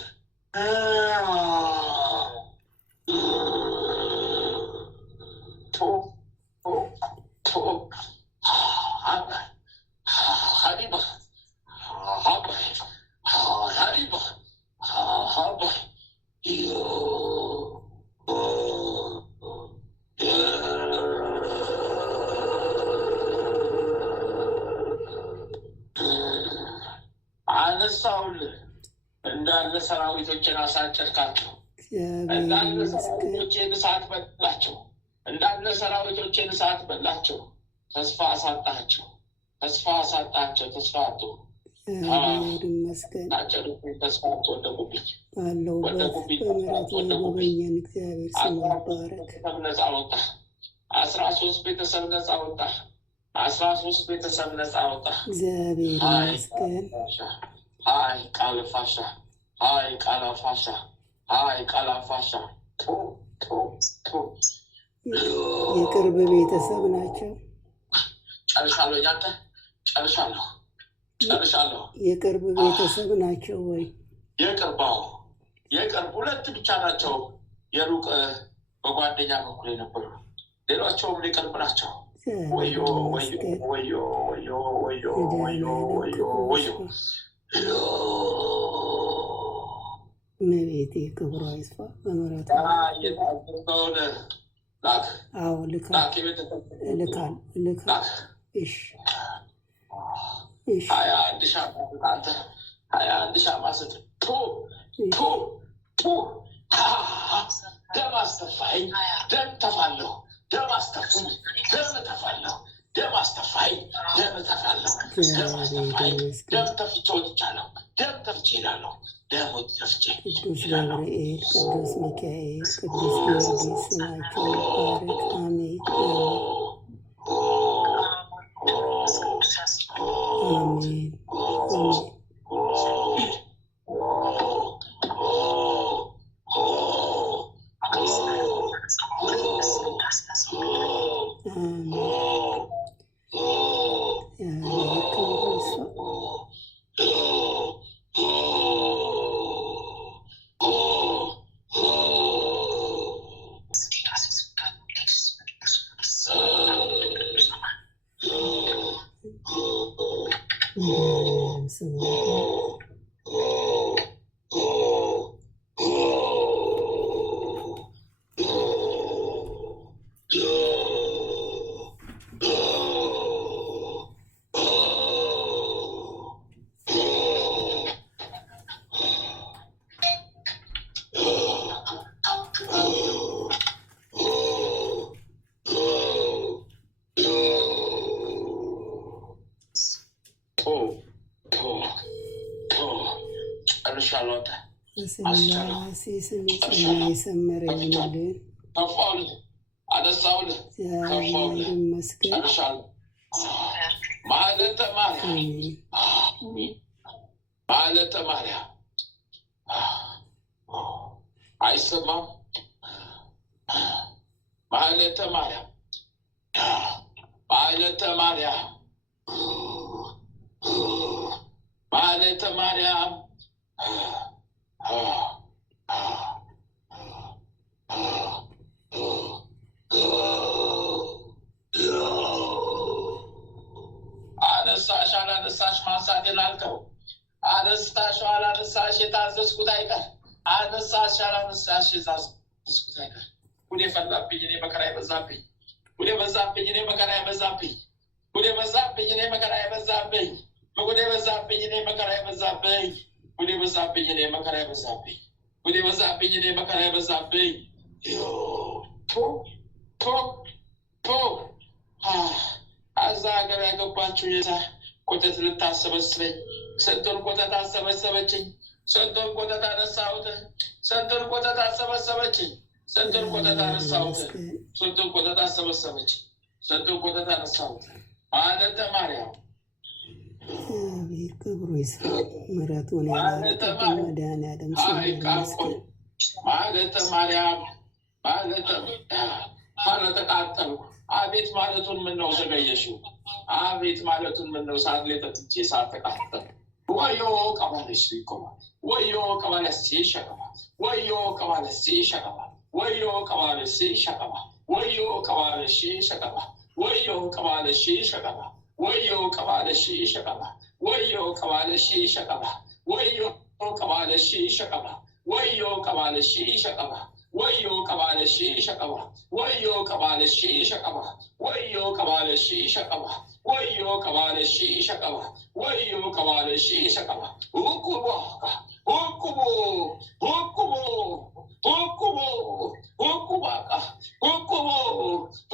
አነሳውልህ እንዳለ ሰራዊቶችን አሳጨድካቸው። እንዳለ ሰራዊቶችን እሳት በላቸው። እንዳለ ሰራዊቶችን እሳት በላቸው። ተስፋ አሳጣቸው። ተስፋ አሳጣቸው። ተስፋ አጡ። ታጨዱብኝ። ተስፋ አጡ። ወደቁብኝ። ወደቁብኝ። ወደቁብኝ። 13 ቤተሰብ ነፃ ወጣ። 13 ቤተሰብ ነፃ ወጣ። እግዚአብሔር ይመስገን። አይ ቃል ፋሻ አይ ቃል ፋሻ አይ ቃል ፋሻ የቅርብ ቤተሰብ ናቸው። ጨርሻለሁ። ያንተ ጨርሻለሁ። ጨርሻለሁ። የቅርብ ቤተሰብ ናቸው ወይ? የቅርባው የቅርብ ሁለት ብቻ ናቸው። የሩቅ በጓደኛ በኩል የነበሩ ሌሎቻቸውም የቅርብ ናቸው። ወዮ ወዮ ወዮ ወዮ ወዮ ወዮ ወዮ ወዮ መቤቴ ክብሯ ይስፋ በምሕረቱ የታገበውን ላክ። አዎ ልካል ልካል ልካል። እሺ እሺ 21 ሻማ አንተ 21 ሻማ ስጥ ቱ ቱ ቱ ደም አስተፋኝ፣ ደም ተፋለሁ፣ ደም አስተፉኝ፣ ደም ተፋለሁ፣ ደም አስተፋኝ፣ ደም ተፋለሁ፣ ደም አስተፋኝ፣ ደም ተፍቼ ወጥቻለሁ፣ ደም ተፍቼ እሄዳለሁ፣ ደም ተፍቼ ቅዱስ ገብርኤል፣ ቅዱስ ሚካኤል፣ ቅዱስ ጊዮርጊስ ስማቸው ይባረክ። አሜን አሜን አሜን። ስላሴ ስም የሰመረ ይሁንልን። እግዚአብሔር ይመስገን። ማህሌተ ማርያም አይሰማም። ማህሌተ ማርያም ማህሌተ ማርያም ማህሌተ ማርያም አነሳሽ አላነሳሽ ማንሳቴን አልከው። አነሳሽ አላነሳሽ የታዘዝኩት አይቀር። አነሳሽ አላነሳሽ የታዘዝኩት አይቀር። ጉዴ ፈላብኝ፣ እኔ መከራ የበዛብኝ። ጉዴ በዛብኝ፣ እኔ መከራ የበዛብኝ። ጉዴ በዛብኝ፣ እኔ መከራ የበዛብኝ። ጉዴ በዛብኝ፣ እኔ መከራ የበዛብኝ። ጉዴ በዛብኝ፣ እኔ መከራ የበዛብኝ። ጉዴ በዛብኝ፣ እኔ መከራ የበዛብኝ። አዛ ሀገር ያገባችው የዛ ኮተት ልታሰበስበኝ፣ ስንቱን ኮተት አሰበሰበችኝ፣ ስንቱን ኮተት አነሳሁት፣ ስንቱን ኮተት አሰበሰበችኝ፣ ስንቱን ኮተት አነሳሁት፣ ስንቱን ኮተት አሰበሰበችኝ፣ ስንቱን ኮተት አነሳሁት። ማህሌተ ማርያም እግዚአብሔር ክብሩ ይስፋ፣ ምሕረቱን ያላረቀ መድኃኒዓለም ስሙ ይመስገን። ማህሌተ ማርያም ተቃጠልኩ። አቤት ማለቱን ምነው ዘገየሽው? አቤት ማለቱን ምነው ሳትሌ ጠጥቼ ሳትቃጠል? ወዮ ቀባለሽ ይቆማ፣ ወዮ ቀባለሽ ይሸቀማ፣ ወዮ ቀባለሽ ይሸቀማ፣ ወዮ ቀባለሽ ይሸቀማ፣ ወዮ ቀባለሽ ይሸቀማ፣ ወዮ ቀባለሽ ይሸቀማ፣ ወዮ ቀባለሽ ይሸቀማ፣ ወዮ ቀባለሽ ይሸቀማ፣ ወዮ ቀባለሽ ይሸቀማ፣ ወዮ ቀባለሽ ይሸቀማ፣ ወዮ ቀባለሽ ሸቀባ፣ ወዮ ቀባለሽ ሸቀባ፣ ወዮ ቀባለሽ ሸቀባ፣ ወዮ ቀባለሽ ሸቀባ፣ ወዮ ቀባለሽ ሸቀባ። ሁኩቦ ሁኩቦ ሁኩቦ ሁኩቦ ሁኩባቃ ሁኩቦ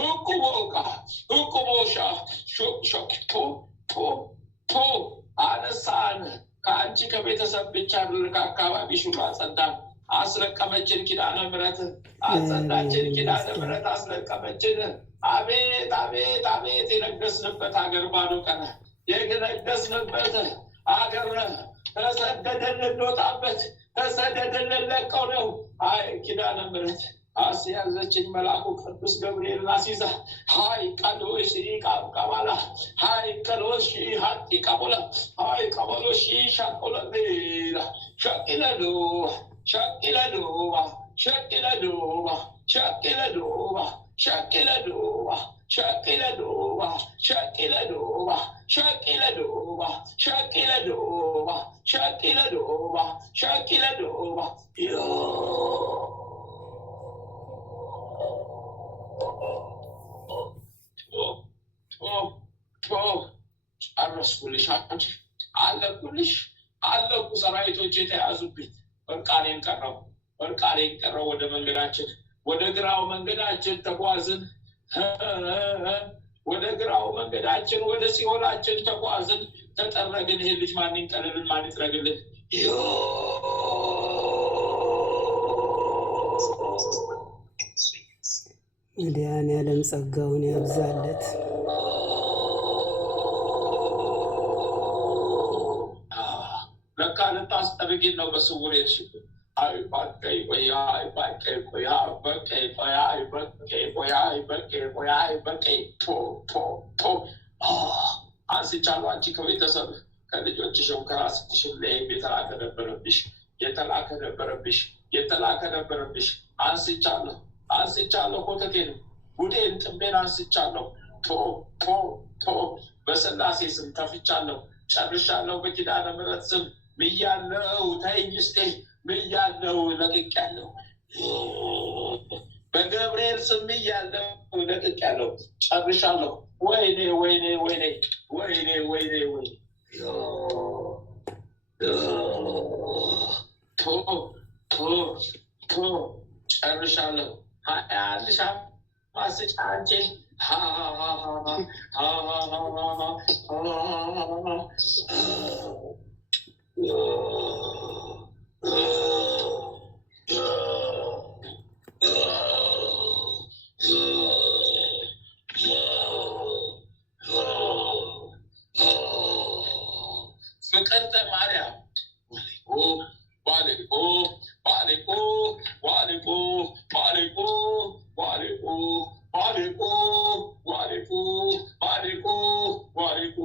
ሁኩቦቃ ሁኩቦሻ ሾክቶ ቶ አነሳን። ከአንቺ ከቤተሰብ ብቻ ከአካባቢሽ ሁሉ አጸዳን። አስለቀመችን ኪዳነ ምሕረት አጸዳችን። ኪዳነ ምሕረት አስለቀመችን። አቤት አቤት አቤት የነገስንበት ሀገር ባዶ ቀረ። የነገስንበት ሀገር ተሰደደን እንወጣበት፣ ተሰደደን ለቀው ነው። አይ ኪዳነ ምሕረት አስያዘችኝ መልአኩ ቅዱስ ገብርኤል አስይዛ ሀይ ቀሎሽ ቀባላ ሀይ ቀሎሽ ሀጢ ቀቦላ ሀይ ቀቦሎሽ ሻቆለሌላ ሸቂለሉ Shakiladuba, Shakiladuba, Shakiladuba, Shakiladuba, Shakiladuba, Shakiladuba, Shakiladuba, Shakiladuba, Shakiladuba, Shakiladuba, yo. ጨረስኩልሽ አንቺ አለኩልሽ አለኩ ሰራዊቶች የተያዙብኝ በቃ እኔን ቀረቡ እርቃኔን ቀረው ወደ መንገዳችን ወደ ግራው መንገዳችን ተጓዝን። ወደ ግራው መንገዳችን ወደ ሲኦላችን ተጓዝን ተጠረግን። ይሄ ልጅ ማን ይንጠልልን? ማን ይጥረግልን? መድኃኔዓለም ጸጋውን ያብዛለት። ለካ ልታስጠርጊን ነው በስውር የሄድሽብን። አይ በቀይ ቆያ፣ አይ በቀይ ቆያ፣ በቀይ ቆያ፣ አይ በቀይ ቆያ፣ አይ በቀይ ቆያ፣ አይ በቀይ ቶ አንስቻለሁ። አንቺ ከቤተሰብ ከልጆችሽም ከራስሽም ላይ የተላከ ነበረብሽ፣ የተላከ ነበረብሽ፣ የተላከ ነበረብሽ። አንስቻለሁ፣ አንስቻለሁ። ኮተቴን፣ ጉዴን፣ ጥቤን አንስቻለሁ። ቶ በስላሴ ስም ተፍቻለሁ፣ ጨርሻለሁ። በኪዳነ ምሕረት ስም ምያለው። ተይኝ እስቴ ምያለው፣ ለቅቄያለሁ። በገብርኤል ስም ምያለው፣ ለቅቄያለሁ፣ ጨርሻለሁ። ወይኔ ወይኔ ወይኔ ወይኔ ወይኔ ወይኔ ጨርሻለሁ። 21 ሺህ ማስጫ አንቺ ፍቅርተ ማርያም ዋሌቆ ዋሌቆ ዋሌቆ ዋሌቆ ዋሌቆ ዋሌቆ ዋሌቆ ዋሌቆ ዋሌቆ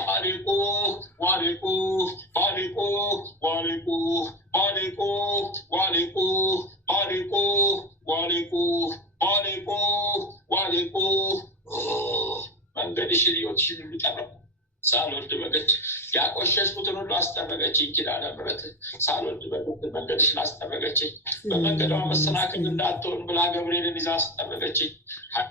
ዋሌቆ ዋሌቆ ዋሌቆ ዋሌቆ ዋሌቆ ዋሌቆ ዋሌቆ ዋሌቆ ዋሌቆ ዋሌቆ መንገድሽን ሕይወትሽን ሁሉ ጠረኩ። ሳልወልድ በግድ ያቆሸሽኩትን ሁሉ አስጠረገችኝ። ኪዳነ ምሕረት ሳልወልድ በግድ መንገድሽን አስጠረገችኝ። በመንገዷ መሰናክል እንዳትሆን ብላ ገብርኤልን ይዛ አስጠረገችኝ።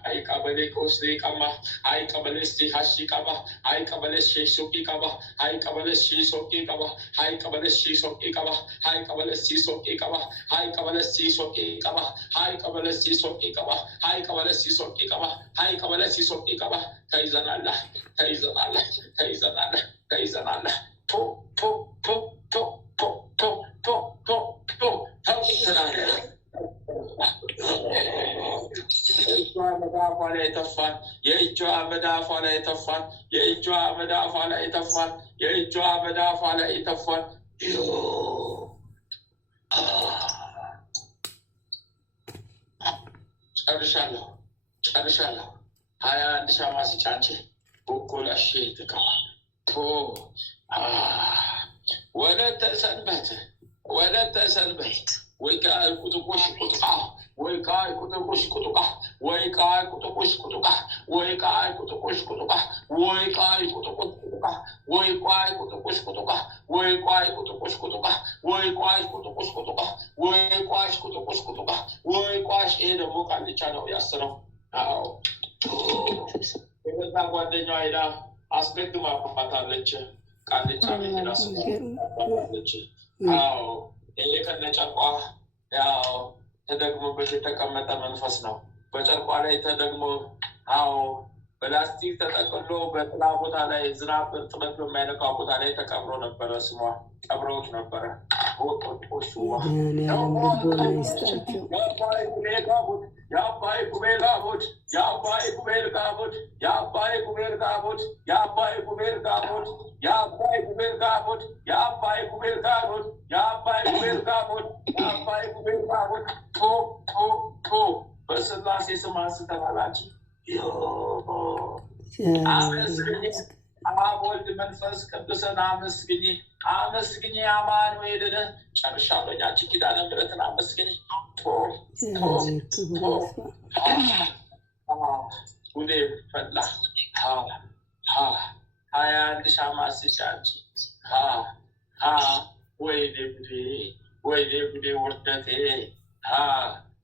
አይ ቀበሌ ከውስጥ ቀማ፣ አይ ቀበሌ ስ ሀሺ ቀባ፣ አይ ቀበሌ ሺ ሶቂ ቀባ፣ አይ ቀበሌ ሺ ሶቂ ቀባ፣ አይ ቀበሌ ሺ ሶቂ ቀባ፣ አይ ቀበሌ ሺ ሶቂ ቀባ፣ አይ ቀበሌ ሺ ሶቂ ቀባ፣ አይ ቀበሌ ሺ ሶቂ ቀባ፣ አይ ቀበሌ ሺ ሶቂ ቀባ፣ አይ ቀበሌ ሺ ሶቂ ቀባ። ተይዘናለህ፣ ተይዘናለህ፣ ተይዘናለህ፣ ተይዘናለህ። ቶ ቶ ቶ ቶ ቶ ቶ ቶ ቶ ቶ ተይዘናለህ። የእጇ መዳፏ ላይ ተፋን፣ የእጇ መዳፏ ላይ ተፋን፣ የእጇ መዳፏ ላይ ተፋን፣ የእጇ መዳፏ ላይ ተፋን። ጨርሻለሁ፣ ጨርሻለሁ። 21 ሺህ ማስጫ አንቺ ቦኮላሽ ትከዋ ወለተ ሰንበት፣ ወለተ ሰንበት ወይ ቃል ቁጥቁሽ ቁጥቃ፣ ወይ ቃል ቁጥቁሽ ቁጥቃ፣ ወይ ቃል ቁጥቁሽ ቁጥቃ፣ ወይ ቃል ቁጥቁሽ ቁጥቃ፣ ወይ ቃል ቁጥቁሽ ቁጥቃ፣ ወይ ቃል ቁጥቁሽ ቁጥቃ፣ ወይ ቃል ቁጥቁሽ ቁጥቃ፣ ወይ ቃል ቁጥቁሽ ቁጥቃ፣ ወይ ቃል ቁጥቁሽ ቁጥቃ፣ ወይ ቃል። ይሄ ደግሞ ቃልቻ ነው ያስረው። አዎ የበዛ ጓደኛዋ ሄዳ አስደግማ አባታለች። ቃልቻ ሄዳ አባታለች። አዎ ይሄ ከነጨርቋ ያው ተደግሞበት የተቀመጠ መንፈስ ነው። በጨርቋ ላይ ተደግሞ አዎ በላስቲክ ተጠቅሎ በጥላ ቦታ ላይ ዝናብ እርጥበት በማይነካው ቦታ ላይ ተቀብሮ ነበረ። ስሟ ቀብረውት ነበረ። የአባይ ጉቤል ጋቦት፣ የአባይ ጉቤል ጋቦት፣ የአባይ ጉቤል ጋቦት፣ የአባይ ጉቤል ጋቦት፣ የአባይ ጉቤል ጋቦት፣ የአባይ ጉቤል ጋቦት፣ የአባይ ጉቤል ጋቦት፣ የአባይ ጉቤል ጋቦት። ቶ ቶ ቶ በስላሴ ስም አንስተናላችሁ። አመስግኝ፣ አብ ወልድ መንፈስ ቅዱስን አመስግኝ፣ አመስግኝ አማኑኤልን። ጨርሻለሁ። ያቺ ኪዳነ ምሕረትን አመስግኝ። ጉዴ ፈላ። 21 ሺህ ማስጫ አንቺ ወይኔ ጉዴ፣ ወይኔ ጉዴ፣ ውርደቴ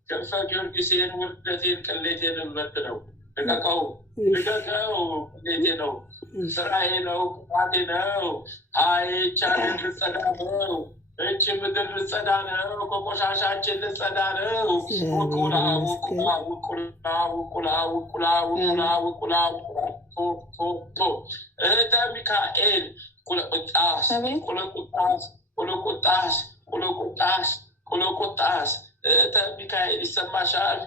ክንፈ ጊዮርጊሴን፣ ውርደቴን፣ ቅሌቴን ልመት ነው። ልቀቀው፣ ልቀቀው። ቅሌቴ ነው፣ ስራዬ ነው፣ ቅጣቴ ነው። አይቻልን ልጸዳ ነው። እቺ ምድር ልጸዳ ነው፣ ከቆሻሻችን ልጸዳ ነው። ውቁላ ውቁላ ውቁላ ውቁላ ውቁላ ውቁላ ውቁላ ቶ እህተ ሚካኤል ቁለቁጣስ ቁለቁጣስ ቁለቁጣስ ቁለቁጣስ ቁለቁጣስ እህተ ሚካኤል ይሰማሻል?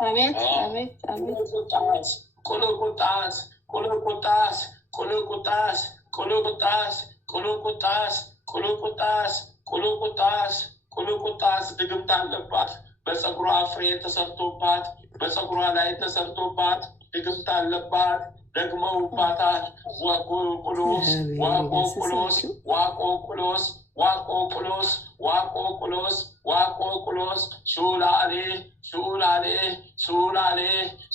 አሜን አሜን አሜን። ቁለቁጣስ ቁለቁጣስ ቁለቁጣስ ቁለቁጣስ ቁለቁጣስ ቁለቁጣስ ቁልቁጣስ ቁልቁጣስ ቁልቁጣስ ድግምት አለባት። በፀጉሯ ፍሬ ተሰርቶባት፣ በፀጉሯ ላይ ተሰርቶባት ድግምት አለባት። ደግመውባታል። ዋቆቁሎስ ዋቆቁሎስ ዋቆቁሎስ ዋቆቁሎስ ዋቆቁሎስ ዋቆቁሎስ ሹላሌ ሹላሌ ሹላሌ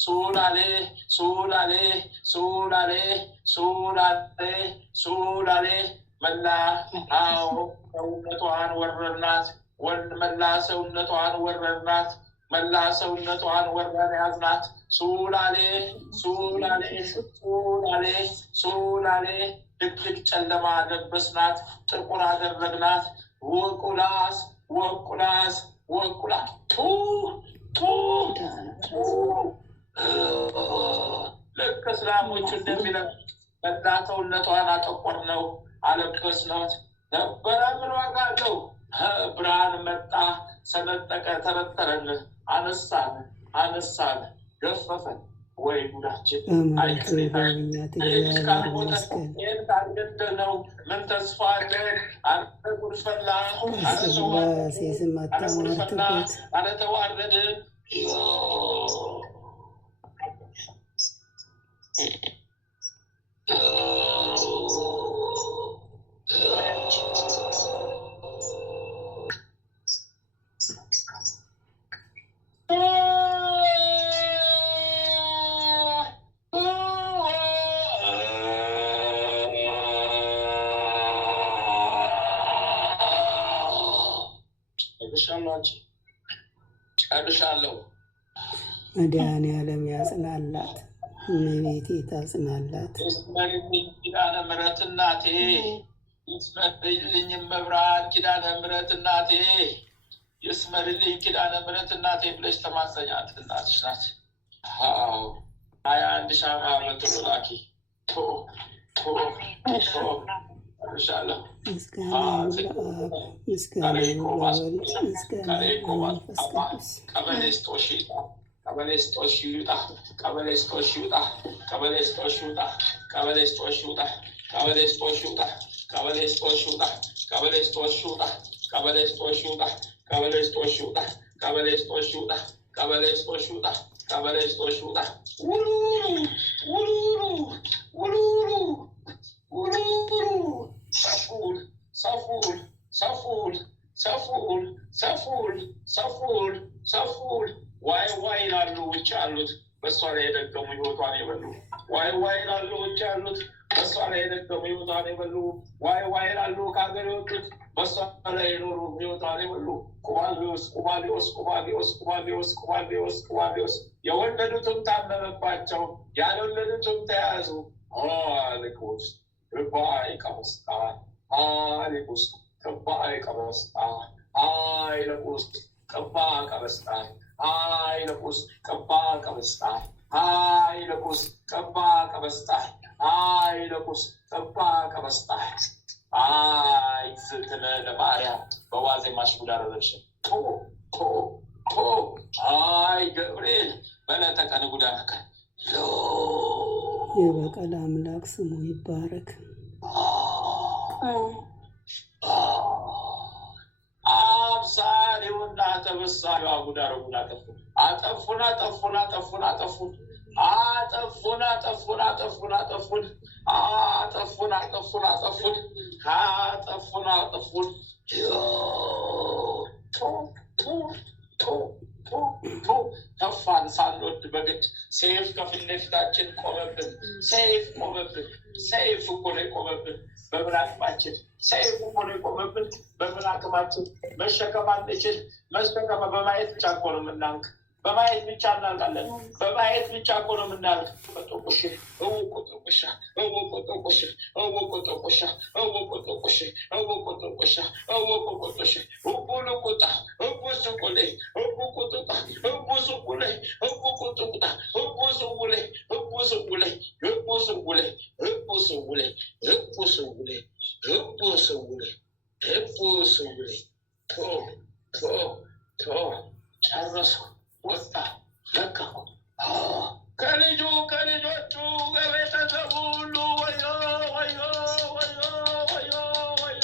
ሹላሌ ሹላሌ ሹላሌ ሹላሌ ሹላሌ መላ ሰውነቷን ወረርናት። መላ ሰውነቷን ወረርናት። መላ ሰውነቷን ወረር ያዝናት። ሱላሌ ሱላሌ ሱላሌ ሱላሌ ድቅድቅ ጨለማ ለበስናት፣ ጥቁር አደረግናት። ወቁላስ ወቁላስ ወቁላ ልክ እስላሞቹ እንደሚለው መላ ሰውነቷን አጠቆር ነው አለበስናት። ነበረ ምን ዋጋ አለው? ብርሃን መጣ፣ ሰነጠቀ፣ ተረተረን፣ አነሳን አነሳን፣ ገፈፈን። ወይ ጉዳችን! ካልገደልነው ምን ተስፋ አለን? አንተ ጉድፈላ፣ ጉድፈላ፣ አለተዋረድን። ጨርሻለሁ። መድኃኔዓለም ያጽናላት፣ እመቤቴ ታጽናላት። ኪዳነ ምሕረት እናቴ ይስመርልኝ፣ መብራን ኪዳነ ምሕረት እናቴ ይስመርልኝ፣ ኪዳነ ምሕረት እናቴ ብለሽ ተማጸኛት። እናትሽ ናት። 21 ሻማ በቶሎ ላኪ። ጨርሻለሁ። ሰፉል ዋይ ዋይ ላሉ ውጭ ያሉት በእሷ ላይ የደገሙ ህይወቷን የበሉ ዋይ ዋይ ላሉ ውጭ ያሉት በእሷ ላይ የደገሙ ህይወቷን የበሉ ዋይ ዋይ ላሉ ከሀገር የወጡት በእሷ ላይ የኖሩ ህይወቷን የበሉ ቁባሊዮስ ቁባሊዮስ ቁባሊዮስ ቁባሊዮስ ቁባሊዮስ ቁባሊዮስ የወለዱትም ታመመባቸው፣ ያልወለዱትም ተያዙ። ልቁስ ክባይ ቀመስጣ ልቁስ ክባይ ቀመስጣ ልቁስ ቅባ ቀበስጣይ ልቁስ ቅባ ቀበስጣይ ልቁስ ቅባ ቀበስጣይ ልቁስ ቅባ ቀበስጣይ ስትለ ለማርያም በዋዜማሽ ጉድ አደረግሽን። ገብርኤል በዕለተ ቀን ጉድ አደረገን። የበቀል አምላክ ስሙ ይባረክ። አብሳሪውና ተበሳሪው ጉድ አደረጉን። አጠፉን አጠፉን አጠፉን አጠፉን አጠፉን አጠፉን አጠፉን አጠፉን አጠፉን አጠፉን አጠፉን አጠፉን አጠፉን ተፋን ሳንወድ በግድ። ሰይፍ ከፊት ለፊታችን ቆመብን። ሰይፍ ቆመብን። ሰይፍ እኮ ነው የቆመብን በምን አቅማችን? ሰይፍ እኮ ነው የቆመብን በምን አቅማችን? መሸከም አንችል። መሸከም በማየት ብቻ እኮ ነው የምናንቅ። በማየት ብቻ እናልቃለን። በማየት ብቻ እኮ ነው የምናልቅ። ቆጦቆሽ ቆጦቆሻ ቆጦቆሽ ቆጦቆሻ ቆጦቆሽ ቆጦቆሻ ቆጦቆሽ ቆጦቆጣ ቆሶቆሌ ቆጦጣ ቆሶቆሌ ቆጦቁጣ ቆሶቆሌ ቆሶቆሌ ቆሶቆሌ ቆሶቆሌ ቆሶቆሌ ቆሶቆሌ ቆሶቆሌ ቶ ጨረስኩ። ወጣ ለቀቁ። ከልጆቹ ከቤተሰቡ ሁሉ ወዮ ወዮ ወዮ ወዮ ወዮ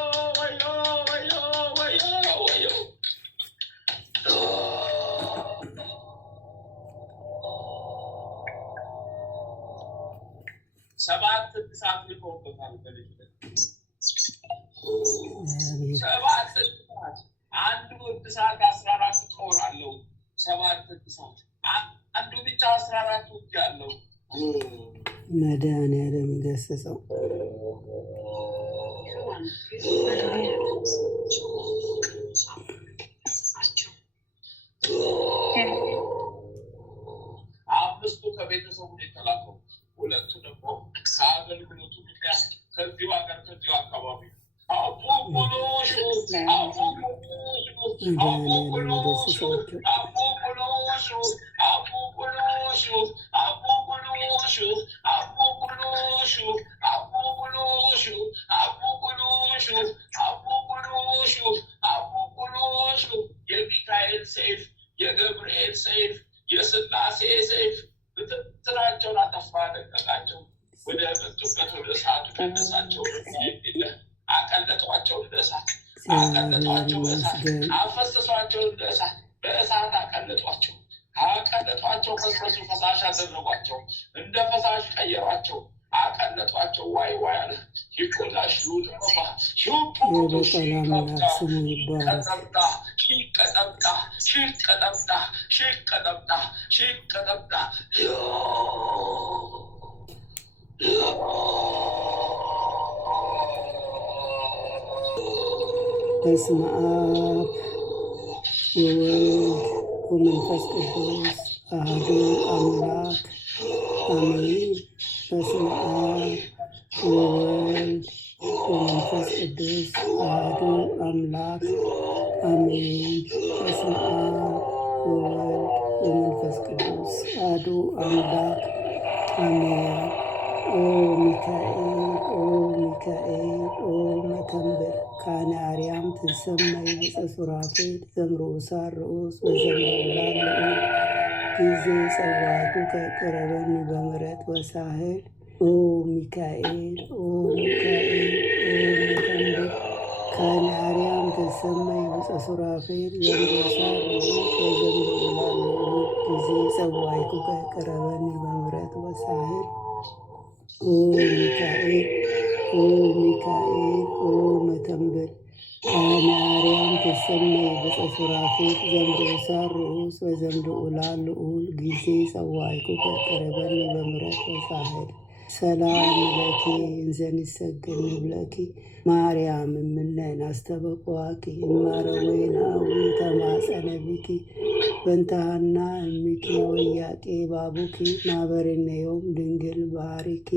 ወዮ ወዮ ወዮ ወዮ ወዮ። ሰባት እሳት ልኮበታል። ሰባት እሳት አንዱ እሳት 14 ጦር አለው። ሰባት እሳት አንዱ ብቻ 14 ውጊያ አለው። መድኃኒዓለም ይገስጸው። አምስቱ ከቤተሰቡ የተላከው፣ ሁለቱ ደግሞ ከአገልግሎቱ ምክንያት ከዚሁ ሀገር ከዚሁ አካባቢ የሚካኤል ሰይፍ፣ የገብርኤል ሰይፍ፣ የስላሴ ሰይፍ ብትራቸውን አጠፋ፣ ደቀቃቸው። ወደ መጡበት ወደ እሳቱ መለሳቸው። አቀለጧቸው እንደ እሳት፣ አቀለጧቸው በእሳት፣ አፈሰሷቸው እንደ እሳት፣ በእሳት አቀለጧቸው። አቀለጧቸው፣ ፈሰሱ፣ ፈሳሽ አደረጓቸው፣ እንደ ፈሳሽ ቀየሯቸው፣ አቀለጧቸው። ዋይ ዋይ አለ። ይቆላሽ ይውጥፋ ይውጡ አምላክ ስሙ ይባላል። ሽቀጠብጣ ሽቀጠብጣ ሽቀጠብጣ ሽቀጠብጣ በስመ አብ ወወልድ ወመንፈስ ቅዱስ አሐዱ አምላክ አሜን። በስመ አብ ወወልድ ወመንፈስ ቅዱስ አሐዱ አምላክ አሜን። በስመ አብ ወወልድ ወመንፈስ ቅዱስ አሐዱ አምላክ አሜን። ኦ ሚካኤል ኦ ሚካኤል ኦ መተንብር ካነ አርያም ትሰመይ ብፀ ሱራፌል ዘምርኡሳር ርኡስ ወዘምርኡላን ልዑል ጊዜ ጸዋዕኩከ ቅረበኒ በምሕረት ወሳህል። ኦ ሚካኤል ኦ ሚካኤል ኦ መተንብር ካነ አርያም ትሰመይ ብፀ ሱራፌል ዘምርኡሳር ርኡስ ወዘምርኡላን ልዑል ጊዜ ጸዋዕኩከ ቅረበኒ በምሕረት ወሳህል። ኦ ሚካኤል ኦ ሚካኤል ኦ መተንብር ካነ አርያም ትሰመይ ብፀ ሱራፌል ዘምርኡሳር ርኡስ ወዘምርኡላን ልዑል ጊዜ ጸዋዕኩከ ቅረበኒ በምሕረት ወሳህል። ሰላም ለኪ እንዘ ንሰግድ ንብለኪ ማርያም እምነን አስተበቅዋኪ እማረወይነ አዊ ተማጸነ ብኪ በንታሃና እምኪ ወያቄ ባቡኪ ማበርነዮም ድንግል ባሪኪ።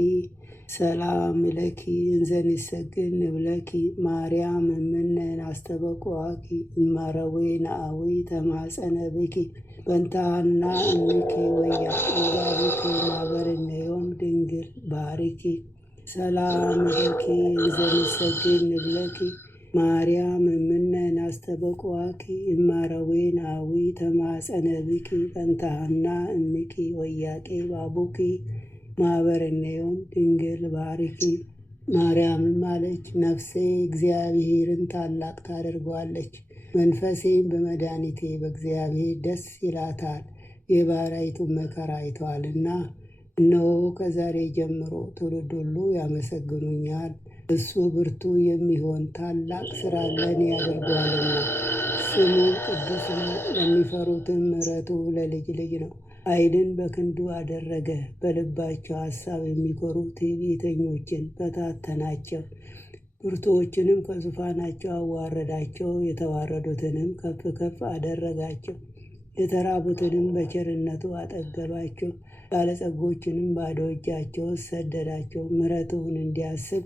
ሰላም ለኪ እንዘ ንሰግድ ንብለኪ ማርያም እምነን አስተበቅዋኪ እማረወይነ አዊ ተማጸነ ብኪ በንታሃና እምኪ ወያቄ ባቡኪ ማበርነዮም ድንግል ባሪኪ። ሰላም ለኪ እንዘ ንሰግድ ንብለኪ ማርያም እምነን አስተበቅዋኪ እማረወይነ አዊ ተማጸነ ብኪ በንታሃና እምኪ ወያቄ ባቡኪ ማህበረነዮም ድንግል ባሪኪ። ማርያምም አለች፣ ነፍሴ እግዚአብሔርን ታላቅ ታደርገዋለች፣ መንፈሴም በመድኃኒቴ በእግዚአብሔር ደስ ይላታል፣ የባሪያይቱን መከራ አይተዋልና። እነሆ ከዛሬ ጀምሮ ትውልድ ሁሉ ያመሰግኑኛል፣ እሱ ብርቱ የሚሆን ታላቅ ሥራ ለእኔ ያደርገዋልና። ስሙ ቅዱስ ነው፣ ለሚፈሩትም ምሕረቱ ለልጅ ልጅ ነው። ኃይልን በክንዱ አደረገ፣ በልባቸው ሐሳብ የሚኮሩ ትዕቢተኞችን በታተናቸው። ብርቱዎችንም ከዙፋናቸው አዋረዳቸው፣ የተዋረዱትንም ከፍ ከፍ አደረጋቸው። የተራቡትንም በቸርነቱ አጠገባቸው፣ ባለጸጎችንም ባዶ እጃቸውን ሰደዳቸው። ምሕረቱን እንዲያስብ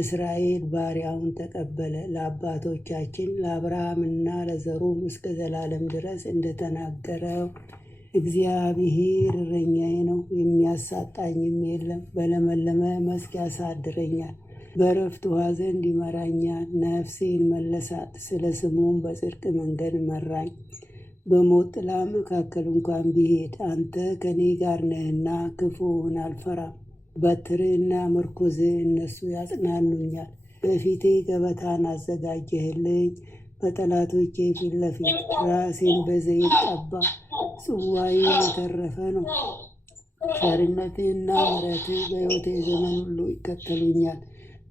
እስራኤል ባሪያውን ተቀበለ። ለአባቶቻችን ለአብርሃምና ለዘሩም እስከ ዘላለም ድረስ እንደተናገረው እግዚአብሔር እረኛዬ ነው፣ የሚያሳጣኝም የለም። በለመለመ መስክ ያሳድረኛል፣ በዕረፍት ውኃ ዘንድ ይመራኛል። ነፍሴን መለሳት፣ ስለ ስሙም በጽድቅ መንገድ መራኝ። በሞት ጥላ መካከል እንኳን ብሄድ አንተ ከኔ ጋር ነህና ክፉውን አልፈራም። በትርህና ምርኩዝህ እነሱ ያጽናኑኛል። በፊቴ ገበታን አዘጋጀህልኝ፣ በጠላቶቼ ፊት ለፊት። ራሴን በዘይት ቀባ፣ ጽዋዬ የተረፈ ነው። ቸርነትህና ምሕረትህ በሕይወቴ ዘመን ሁሉ ይከተሉኛል።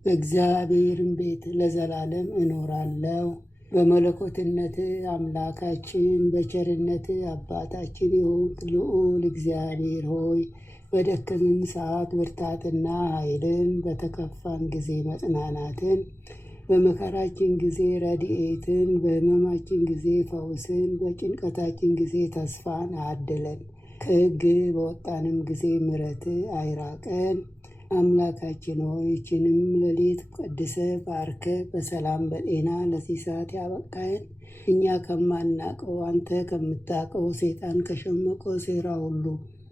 በእግዚአብሔርም ቤት ለዘላለም እኖራለሁ። በመለኮትነትህ አምላካችን፣ በቸርነትህ አባታችን የሆንክ ልዑል እግዚአብሔር ሆይ በደከምን ሰዓት ብርታትና ኃይልን፣ በተከፋን ጊዜ መጽናናትን፣ በመከራችን ጊዜ ረድኤትን፣ በሕመማችን ጊዜ ፈውስን፣ በጭንቀታችን ጊዜ ተስፋን አድለን። ከሕግ በወጣንም ጊዜ ምሕረት አይራቀን። አምላካችን ሆይ ይህችንም ሌሊት ቀድሰ ባርከ በሰላም በጤና ለዚህ ሰዓት ያበቃየን እኛ ከማናቀው አንተ ከምታቀው ሰይጣን ከሸመቀው ሴራ ሁሉ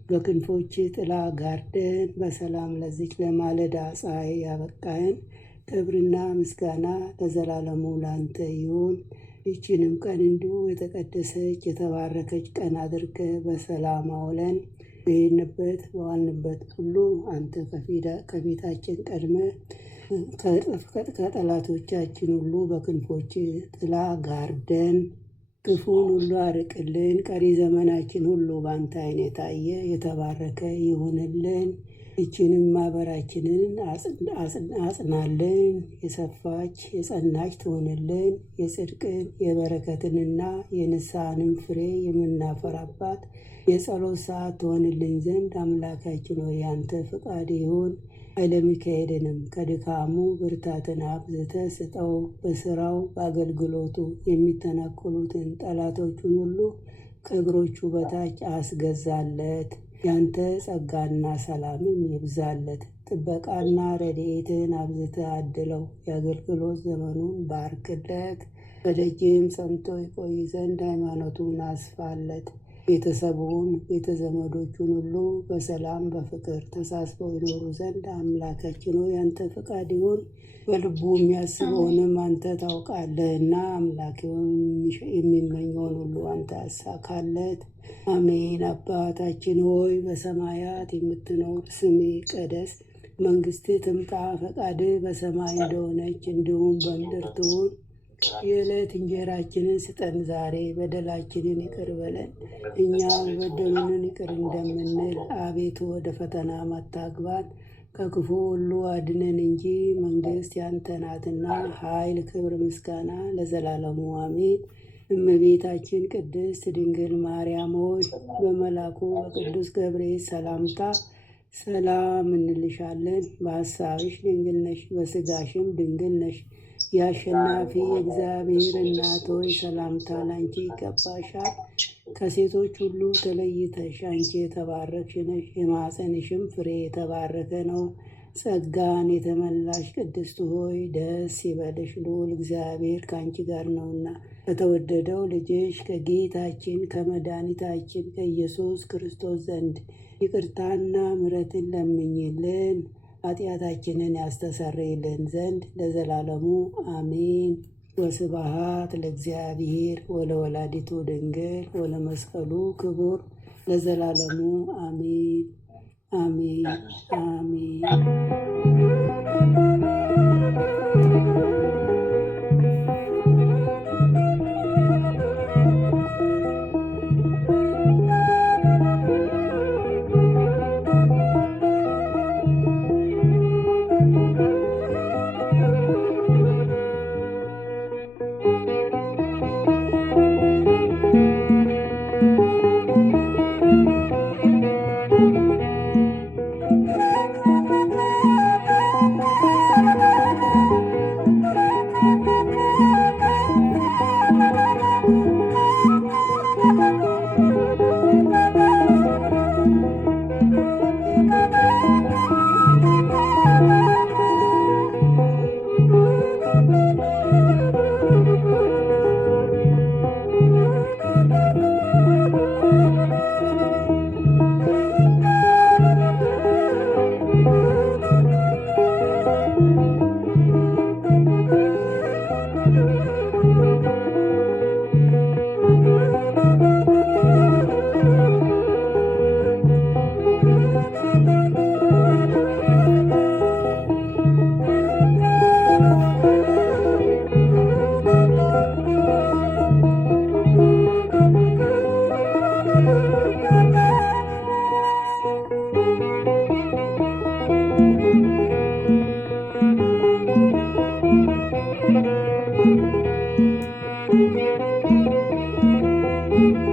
በክንፎች ጥላ ጋርደን በሰላም ለዚች ለማለዳ ፀሐይ ያበቃየን። ክብርና ምስጋና ለዘላለሙ ላንተ ይሁን። ይህችንም ቀን እንዲሁ የተቀደሰች የተባረከች ቀን አድርገ በሰላም አውለን። በሄድንበት በዋልንበት ሁሉ አንተ ከፊታችን ቀድመ ከጠላቶቻችን ሁሉ በክንፎች ጥላ ጋርደን። ክፉን ሁሉ አርቅልን። ቀሪ ዘመናችን ሁሉ በአንተ ዓይን የታየ የተባረከ ይሁንልን። ይችንም ማህበራችንን አጽናልን። የሰፋች የጸናች ትሆንልን። የጽድቅን የበረከትንና የንስሐንም ፍሬ የምናፈራባት የጸሎት ሰዓት ትሆንልን ዘንድ አምላካችን ሆይ ያንተ ፈቃድ ይሁን። ኃይለ ሚካኤልንም ከድካሙ ብርታትን አብዝተ ስጠው። በስራው በአገልግሎቱ የሚተናኮሉትን ጠላቶቹን ሁሉ ከእግሮቹ በታች አስገዛለት። ያንተ ጸጋና ሰላምም ይብዛለት። ጥበቃና ረድኤትን አብዝተ አድለው። የአገልግሎት ዘመኑን ባርክለት። በደጅም ጸንቶ ይቆይ ዘንድ ሃይማኖቱን አስፋለት። ቤተሰቡን ቤተዘመዶቹን ሁሉ በሰላም በፍቅር ተሳስበው ይኖሩ ዘንድ አምላካችን ሆይ ያንተ ፈቃድ ይሁን። በልቡ የሚያስበውንም አንተ ታውቃለህና አምላክ የሚመኘውን ሁሉ አንተ አሳካለት። አሜን። አባታችን ሆይ በሰማያት የምትኖር ስምህ ይቀደስ፣ መንግስትህ ትምጣ፣ ፈቃድህ በሰማይ እንደሆነች እንዲሁም በምድር ትሁን። የዕለት እንጀራችንን ስጠን ዛሬ፣ በደላችንን ይቅር በለን እኛም የበደሉንን ይቅር እንደምንል፣ አቤቱ ወደ ፈተና አታግባን ከክፉ ሁሉ አድነን እንጂ መንግስት ያንተ ናትና፣ ኃይል፣ ክብር፣ ምስጋና ለዘላለሙ አሜን። እመቤታችን ቅድስት ድንግል ማርያም ሆይ በመልአኩ በቅዱስ ገብርኤል ሰላምታ ሰላም እንልሻለን። በሐሳብሽ ድንግል ነሽ፣ በስጋሽም ድንግል ነሽ። የአሸናፊ እግዚአብሔር እናት ሆይ ሰላምታ ላንቺ ይገባሻል። ከሴቶች ሁሉ ተለይተሽ አንቺ የተባረክሽ ነሽ፣ የማኅፀንሽም ፍሬ የተባረከ ነው። ጸጋን የተመላሽ ቅድስት ሆይ ደስ ይበልሽ፣ ልዑል እግዚአብሔር ከአንቺ ጋር ነውና ከተወደደው ልጅሽ ከጌታችን ከመድኃኒታችን ከኢየሱስ ክርስቶስ ዘንድ ይቅርታና ምሕረትን ለምኝልን ኃጢአታችንን ያስተሰርይልን ዘንድ ለዘላለሙ አሜን። ወስብሐት ለእግዚአብሔር ወለወላዲቱ ድንግል ወለመስቀሉ ክቡር ለዘላለሙ አሜን አሜን አሜን። አሜን።